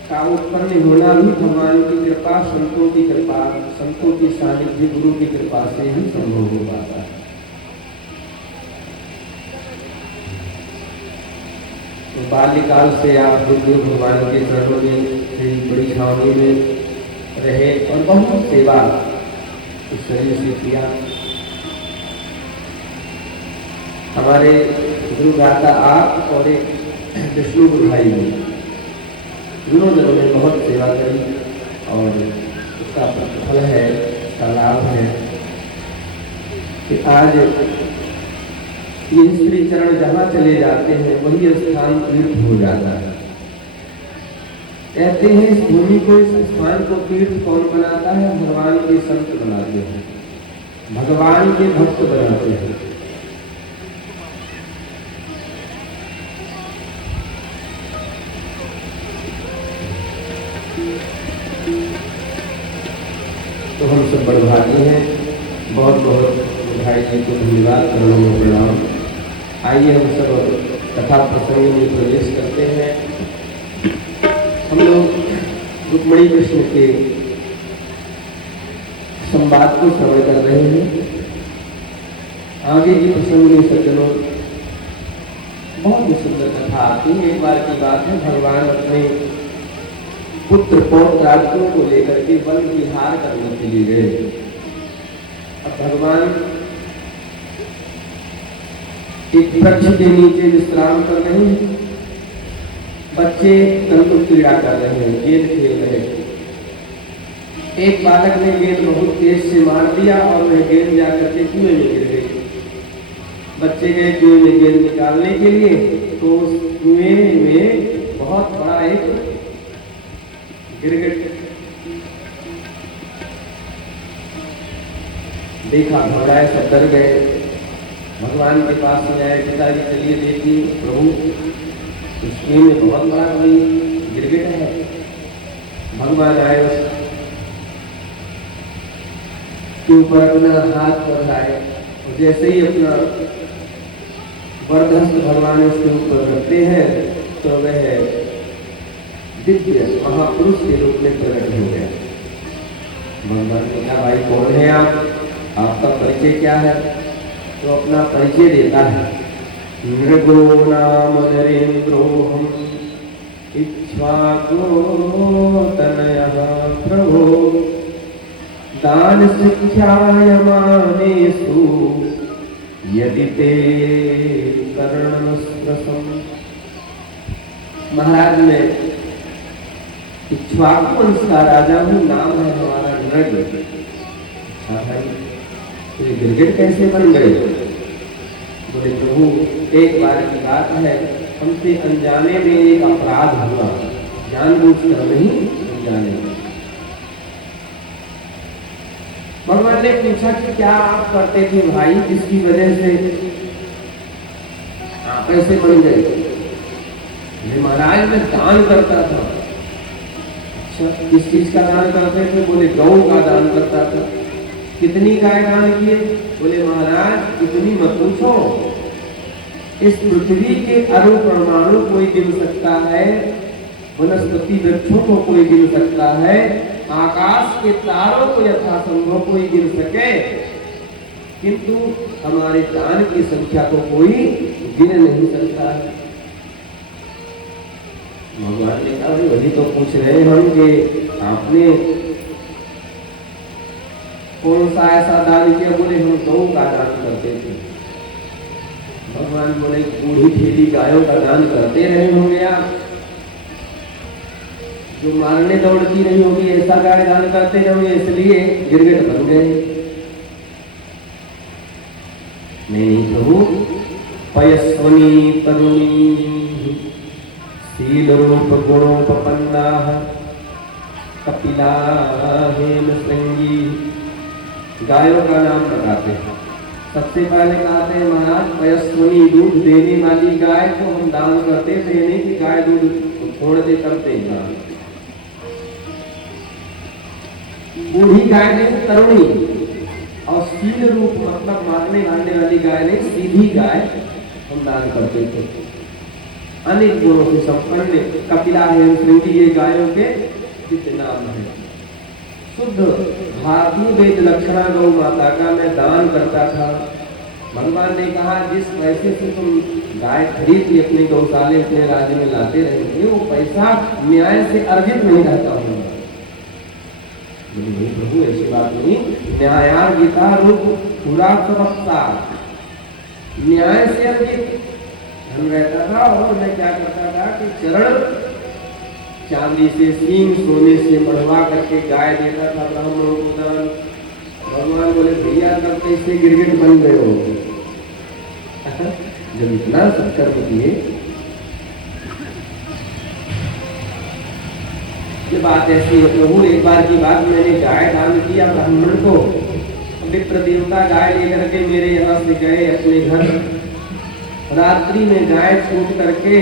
का उत्पन्न होना भी भगवान की कृपा, संतों की कृपा, संतों की सानिध्य, गुरु की कृपा से ही संभव हो पाता है। तो बाल्यकाल से आप गुरु भगवान के चरणों में बड़ी छावनी में रहे और बहुत सेवा इस शरीर से किया। हमारे गुरु दाता आप और एक विष्णु भाई ने दोनों ने बहुत सेवा करी और उसका प्रतिफल है, उसका लाभ है कि आज ये श्री चरण जहाँ चले जाते हैं वही स्थान तीर्थ हो जाता है। कहते हैं इस भूमि को, इस स्थान को तीर्थ कौन बनाता है? भगवान के संत बनाते हैं, भगवान के भक्त बनाते हैं। तो हम सब बड़भागी हैं। बहुत बहुत भाई जी को धन्यवाद, करोड़ों प्रणाम। आइए हम सब कथा प्रसंग में प्रवेश करते हैं। हम लोग रुक्मिणी कृष्ण के संवाद को श्रवण कर रहे हैं। आगे की प्रसंग में सज्जनों बहुत ही सुंदर कथा आती है। एक बार की बात है, भगवान अपने पुत्र पौत्र आदियों को लेकर के वन विहार करने के लिए गए। अब भगवान एक वृक्ष के नीचे विश्राम कर रहे हैं। बच्चे तंतु क्रीड़ा कर रहे हैं, गेंद खेल रहे हैं। एक बालक ने गेंद बहुत तेज से मार दिया और वह गेंद जाकर के कुएं में गिर गई। बच्चे गए कुएं में गेंद निकालने के लिए, तो उस कुएं में बहुत बड़ा एक गिरगिट देखा। घबराए, सब डर गए। भगवान के पास में आए, पिताजी चलिए देखिए प्रभु, उसमें में बहुत बड़ा कोई गिरगिट है। भगवान आए, उसके ऊपर अपना हाथ बढ़ाए और जैसे ही अपना वरदहस्त भगवान उसके ऊपर रखते हैं तो वह दिव्य महापुरुष के रूप में प्रकट हो गया। भगवान ने कहा, भाई कौन है आप, आपका परिचय क्या है? तो अपना परिचय देता है। नृगो नाम नरेन्द्रोहम इक्ष्वाको तनयः प्रभो दान शिक्षायमानेषु यदि ते कर्णस्पृशम्। महाराज में इक्ष्वाकु वंश का राजा हूँ, नाम है हमारा नृग। भाई तो ये गिरगिट कैसे बन गए? बोले प्रभु, एक बार की बात है, हमसे अनजाने में एक अपराध हुआ, जानबूझकर नहीं, अनजाने में। भगवान ने पूछा कि क्या आप करते थे भाई, जिसकी वजह से आप ऐसे बन गए? महाराज मैं दान करता था। किस चीज का दान करते थे? बोले गौ का दान करता था। कितनी गाय दान किए? बोले महाराज कितनी मत पूछो, इस पृथ्वी के अणु परमाणु कोई गिन सकता है, वनस्पति वृक्षों को कोई गिन सकता है, आकाश के तारों को यथासंभव कोई गिन सके, किंतु हमारे दान की संख्या को कोई गिन नहीं सकता है। भगवान ने कहा वही तो पूछ रहे हैं हम कि आपने कौन सा ऐसा दान किया? बोले हम गौ का दान करते थे। भगवान बोले बूढ़ी ठेली गायों का दान करते रहे होंगे आप, जो मारने दौड़ती नहीं होगी ऐसा गाय दान करते रहोगे, इसलिए गिरगिट बन गए। नहीं प्रभु, पयस्वनी तरुणी शील रूप गुणोपपन्ना कपिला हेम श्रृंगी। गायों का नाम बताते हैं। सबसे पहले कहते हैं महाराज पयस्वनी, दूध देने वाली गाय को हम दान करते थे, नहीं कि गाय दूध छोड़ दे करते दान। बूढ़ी गाय नहीं, तरुणी। और शील रूप मतलब मारने मारने वाली गाय नहीं, सीधी गाय हम दान करते थे। अनेक गुणों से संपन्न कपिला हेम श्रृंगी, ये गायों के कितने नाम है। शुद्ध भारतीय वेद लक्षणा गौ माता का मैं दान करता था। भगवान ने कहा जिस पैसे से तुम गाय खरीद के अपने गौशाले अपने राज्य में लाते रहेंगे, वो पैसा न्याय से अर्जित नहीं रहता होगा। नहीं प्रभु, ऐसी बात नहीं। न्यायार गीता रूप पूरा सबकता, न्याय से अर्जित धन रहता था। और मैं क्या करता था कि चरण चांदी से, सींग सोने से मढ़वा करके गाय देता था ब्राह्मणों को दान। भगवान बोले भैया तब तो इससे गिरगिट बन गए हो। जब इतना सत्कर्म किए, ये बात ऐसी है प्रभु। एक बार की बात, मैंने गाय दान किया ब्राह्मण को। विप्र देवता गाय लेकर के मेरे यहाँ से गए अपने घर। रात्रि में गाय छूट करके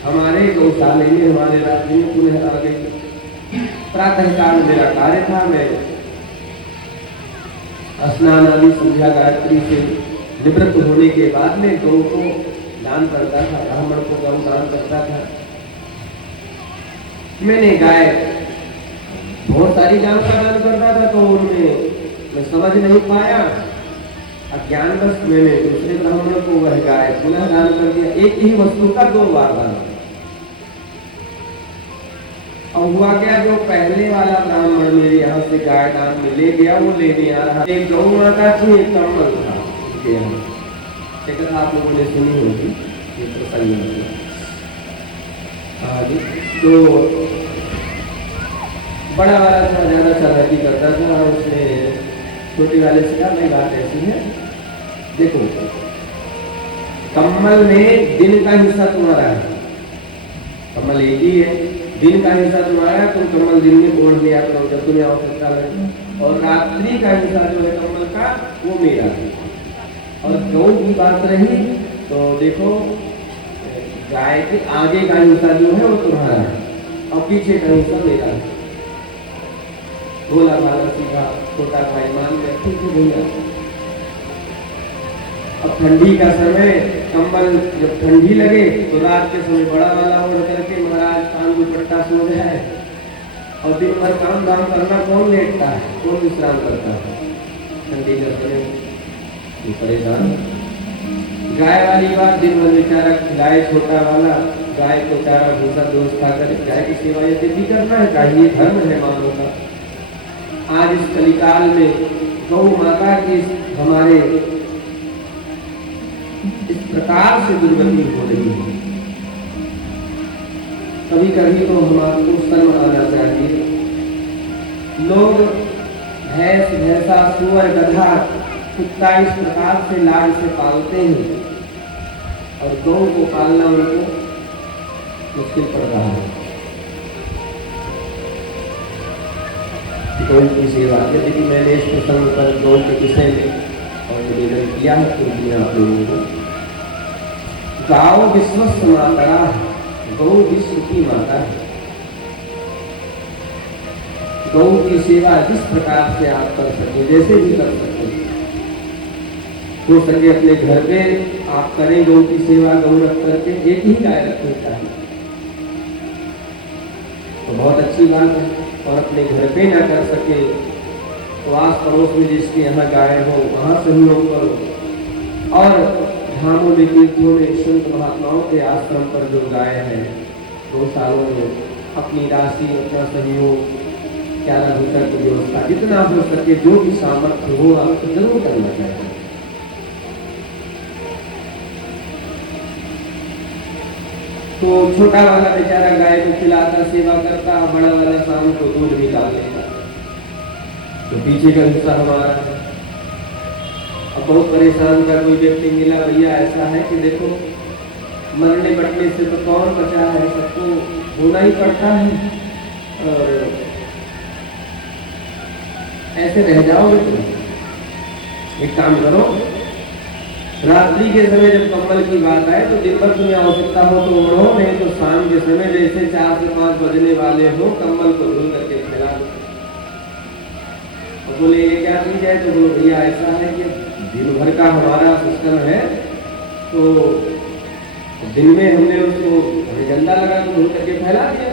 हमारे गौशाले में, हमारे राज्य में पुनः आ गई। प्रातः काल मेरा कार्य था, मैं स्नान आदि संध्या गायत्री से निवृत्त होने के बाद में गौ को दान करता था, ब्राह्मण को गौ दान करता था। मैंने गाय बहुत सारी गायों का दान करता था, तो उनमें मैं समझ नहीं पाया। अज्ञानवश मैंने दूसरे ब्राह्मण को वह गाय पुनः दान कर दिया। एक ही वस्तु का 2 बार दान। और हुआ क्या, जो पहले वाला ब्राह्मण मेरे यहाँ से गाय दान में ले गया, वो लेने आ रहा। एक गौ माता थी, एक कम्बल था। एक आप लोगों ने सुनी होगी, ये प्रसंग। तो बड़ा वाला था, ज्यादा चालाकी करता था। उसने छोटे वाले से कहा भाई बात ऐसी है, देखो कम्बल में दिन का हिस्सा तुम्हारा है, कम्बल एक ही है, दिन का हिस्सा तुम्हारा, तुम कम्बल दिन में ओढ़ लिया करो जब तुम्हें आवश्यकता लगे, और रात्रि का हिस्सा जो है कम्बल का वो मेरा है। और गौ की बात रही तो देखो, गाय के आगे का हिस्सा जो है वो तुम्हारा है और पीछे का हिस्सा मेरा है। बोला भाला सीधा छोटा भाई मान के ठीक है भैया। अब ठंडी का समय, कंबल जब ठंडी लगे तो रात के समय बड़ा वाला ओढ़ करके महाराज कान दुपट्टा सो जाए, और दिन भर काम धाम करना कौन लेटता है, कौन विश्राम करता है ठंडी का समय, परेशान। गाय वाली बात, दिन भर बेचारा गाय छोटा वाला गाय को चारा भूसा व्यवस्था करे, गाय की सेवा यदि भी करना है चाहिए, धर्म है मानव का। आज इस कलिकाल में गौ माता की हमारे इस प्रकार से दुर्गति हो रही है। कभी कभी तो हमारे को शर्म आना चाहिए। लोग भैंस, भैंसा, सुअर, गधा, कुत्ता इस प्रकार से लाड से पालते हैं, और गौ को पालना उनको मुश्किल पड़ रहा है। गौ की सेवा, जैसे कि मैंने इस प्रसंग पर गौ के विषय में और निवेदन किया है पूर्व आप लोगों को। गाओ विश्वस्त माता है, गौ विश्व की माता है। गौ की सेवा जिस प्रकार से आप कर सके, जैसे भी कर सके, हो सके अपने घर पे आप करें गौ की सेवा। गौ रख करके एक ही गाय रखनी चाहिए तो बहुत अच्छी बात है। और अपने घर पे ना कर सके तो आस पड़ोस में जिसके यहाँ गाय हो वहां सहयोग करो। और धामों में, तीर्थों में, संत महात्माओं के आश्रम पर जो गाय है गौशालों में अपनी राशि, अपना सहयोग, चारा भूसा की व्यवस्था जितना हो सके, जो भी सामर्थ्य हो आपको जरूर करना चाहिए। तो छोटा वाला बेचारा गाय को खिलाता, सेवा करता, बड़ा वाला शाम को दूध निकाल लेता, तो पीछे का हिस्सा हमारा है। अब बहुत परेशान का कोई व्यक्ति मिला, भैया ऐसा है कि देखो मरने बढ़ने से तो कौन बचा है, सबको होना ही पड़ता है, और ऐसे रह जाओगे तो एक काम करो, रात्रि के समय जब कम्बल की बात आए तो दिन भर तुम्हें आवश्यकता हो तो ओढ़ो, नहीं तो शाम के समय जैसे 4 से 5 बजने वाले हो कम्बल को धुल करके फैला दो। तो बोले ये क्या चीज है, तो बोलो भैया ऐसा है कि दिन भर का हमारा सिस्टम है, तो दिन में हमने उसको झंडा लगा के धुल करके फैला दिया,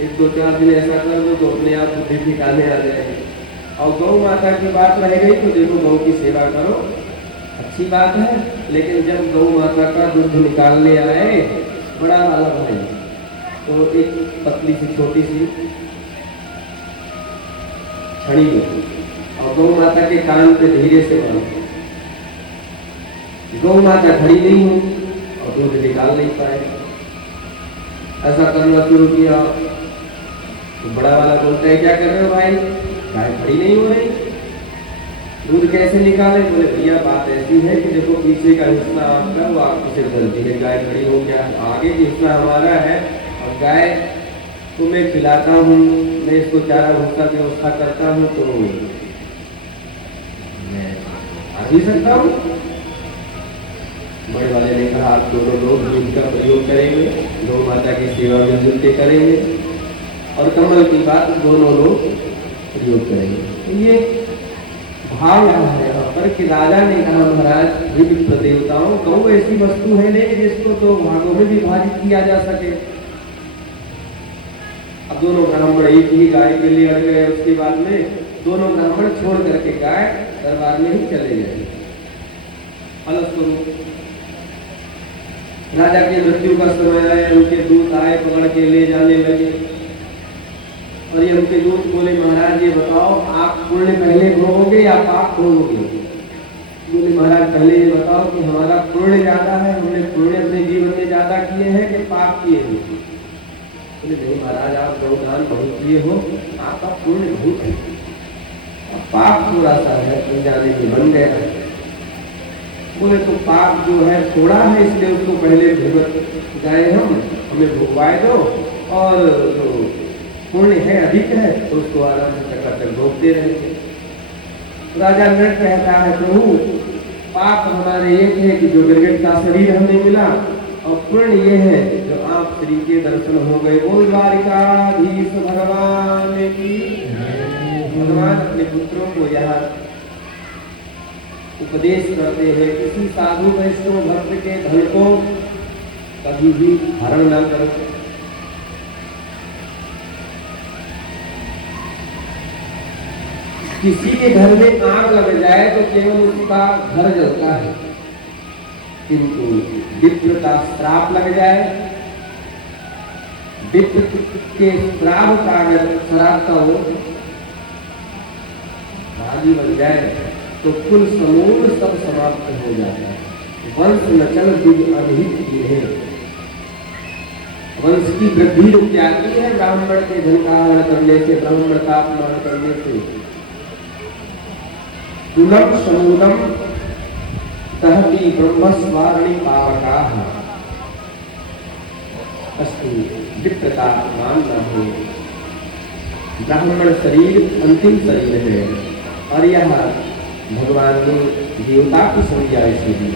1-2-4 दिन ऐसा कर दो तो अपने आप बुद्धि ठिकाने आ जाएगी। और गौ माता की बात रह गई तो देखो गौ की सेवा करो, अच्छी बात है, लेकिन जब गौ माता का दूध निकालने आए बड़ा वाला भाई, तो एक पतली सी छोटी सी छड़ी लो और गौ माता के कान पे धीरे से बांधो। गौ माता खड़ी नहीं हो और दूध निकाल नहीं पाए, ऐसा करना शुरू किया तो बड़ा वाला बोलता है क्या कर रहे हो भाई, गाय खड़ी नहीं हो रही, दूध कैसे निकाले? बोले भैया बात ऐसी है कि देखो पीछे का हिस्सा आपका, वो आपकी सिर्फ गलती है, गाय खड़ी हो गया, आगे का हिस्सा हमारा है, और गाय को मैं खिलाता हूँ, मैं इसको चारा भूसा व्यवस्था करता हूँ, तो मैं आ भी सकता हूँ। बड़े वाले ने कहा आप दोनों लोग दूध का प्रयोग करेंगे, गौ माता की सेवा मिलजुल के करेंगे, और कमल की बात दोनों लोग प्रयोग करेंगे। ये भाव यहाँ है यहाँ पर कि राजा ने कहा महाराज विप्र देवताओं, गौ ऐसी वस्तु है नहीं जिसको दो भागों में विभाजित किया जा सके। अब दोनों ब्राह्मण एक ही गाय के लिए अड़ गए, उसके बाद में दोनों ब्राह्मण छोड़ करके गाय दरबार में ही चले गए। फलस्वरूप राजा की मृत्यु का समय आया, उनके दूत आए, पकड़ के ले जाने लगे, और ये उनके दूत बोले महाराज ये बताओ आप पुण्य पहले भोगोगे या पाप भोगोगे? बोले महाराज पहले ये बताओ कि हमारा पुण्य ज्यादा है, हमने पुण्य अपने जीवन में ज्यादा किए हैं कि पाप किए हैं? बोले नहीं महाराज आप गौदान बहुत किए हो, आपका पुण्य बहुत है, पाप थोड़ा सा है, जाने में बन गया है। बोले तो पाप जो है थोड़ा है, इसलिए उसको पहले भुगत जाए, हमें भुगवाए दो, और जो पुण्य है अधिक है तो उसको आराम से चकाचक भोगते रहेंगे। राजा नृप कहता है प्रभु पाप हमारे एक है कि जो गिरगिट का शरीर हमें मिला, और पुण्य ये है जो आप श्री के दर्शन हो गए। बोल द्वारिकाधीश भगवान की। भगवान अपने पुत्रों को यहाँ उपदेश करते हैं किसी साधु वैष्णव भक्त के धन को कभी भी हरण न करो। किसी के घर में आग लग जाए तो केवल उसका घर जलता है, किंतु विप्र का श्राप लग जाए, विप्र के श्राप का अगर श्राप का वो भागी बन जाए तो कुल समूल सब समाप्त हो जाता है। वंश न चल दिव्य अनहित गिरे, वंश की वृद्धि रुक जाती है ब्राह्मण के धन का हरण करने से, ब्राह्मण का अपमान करने से। दुलम समूलम दहती ब्रह्मस्वारणि पावकाः, अस्तु विप्र का अपमान न हो। ब्राह्मण शरीर अंतिम शरीर है, और यह भगवान ने देवता की संज्ञा ऐसी दी।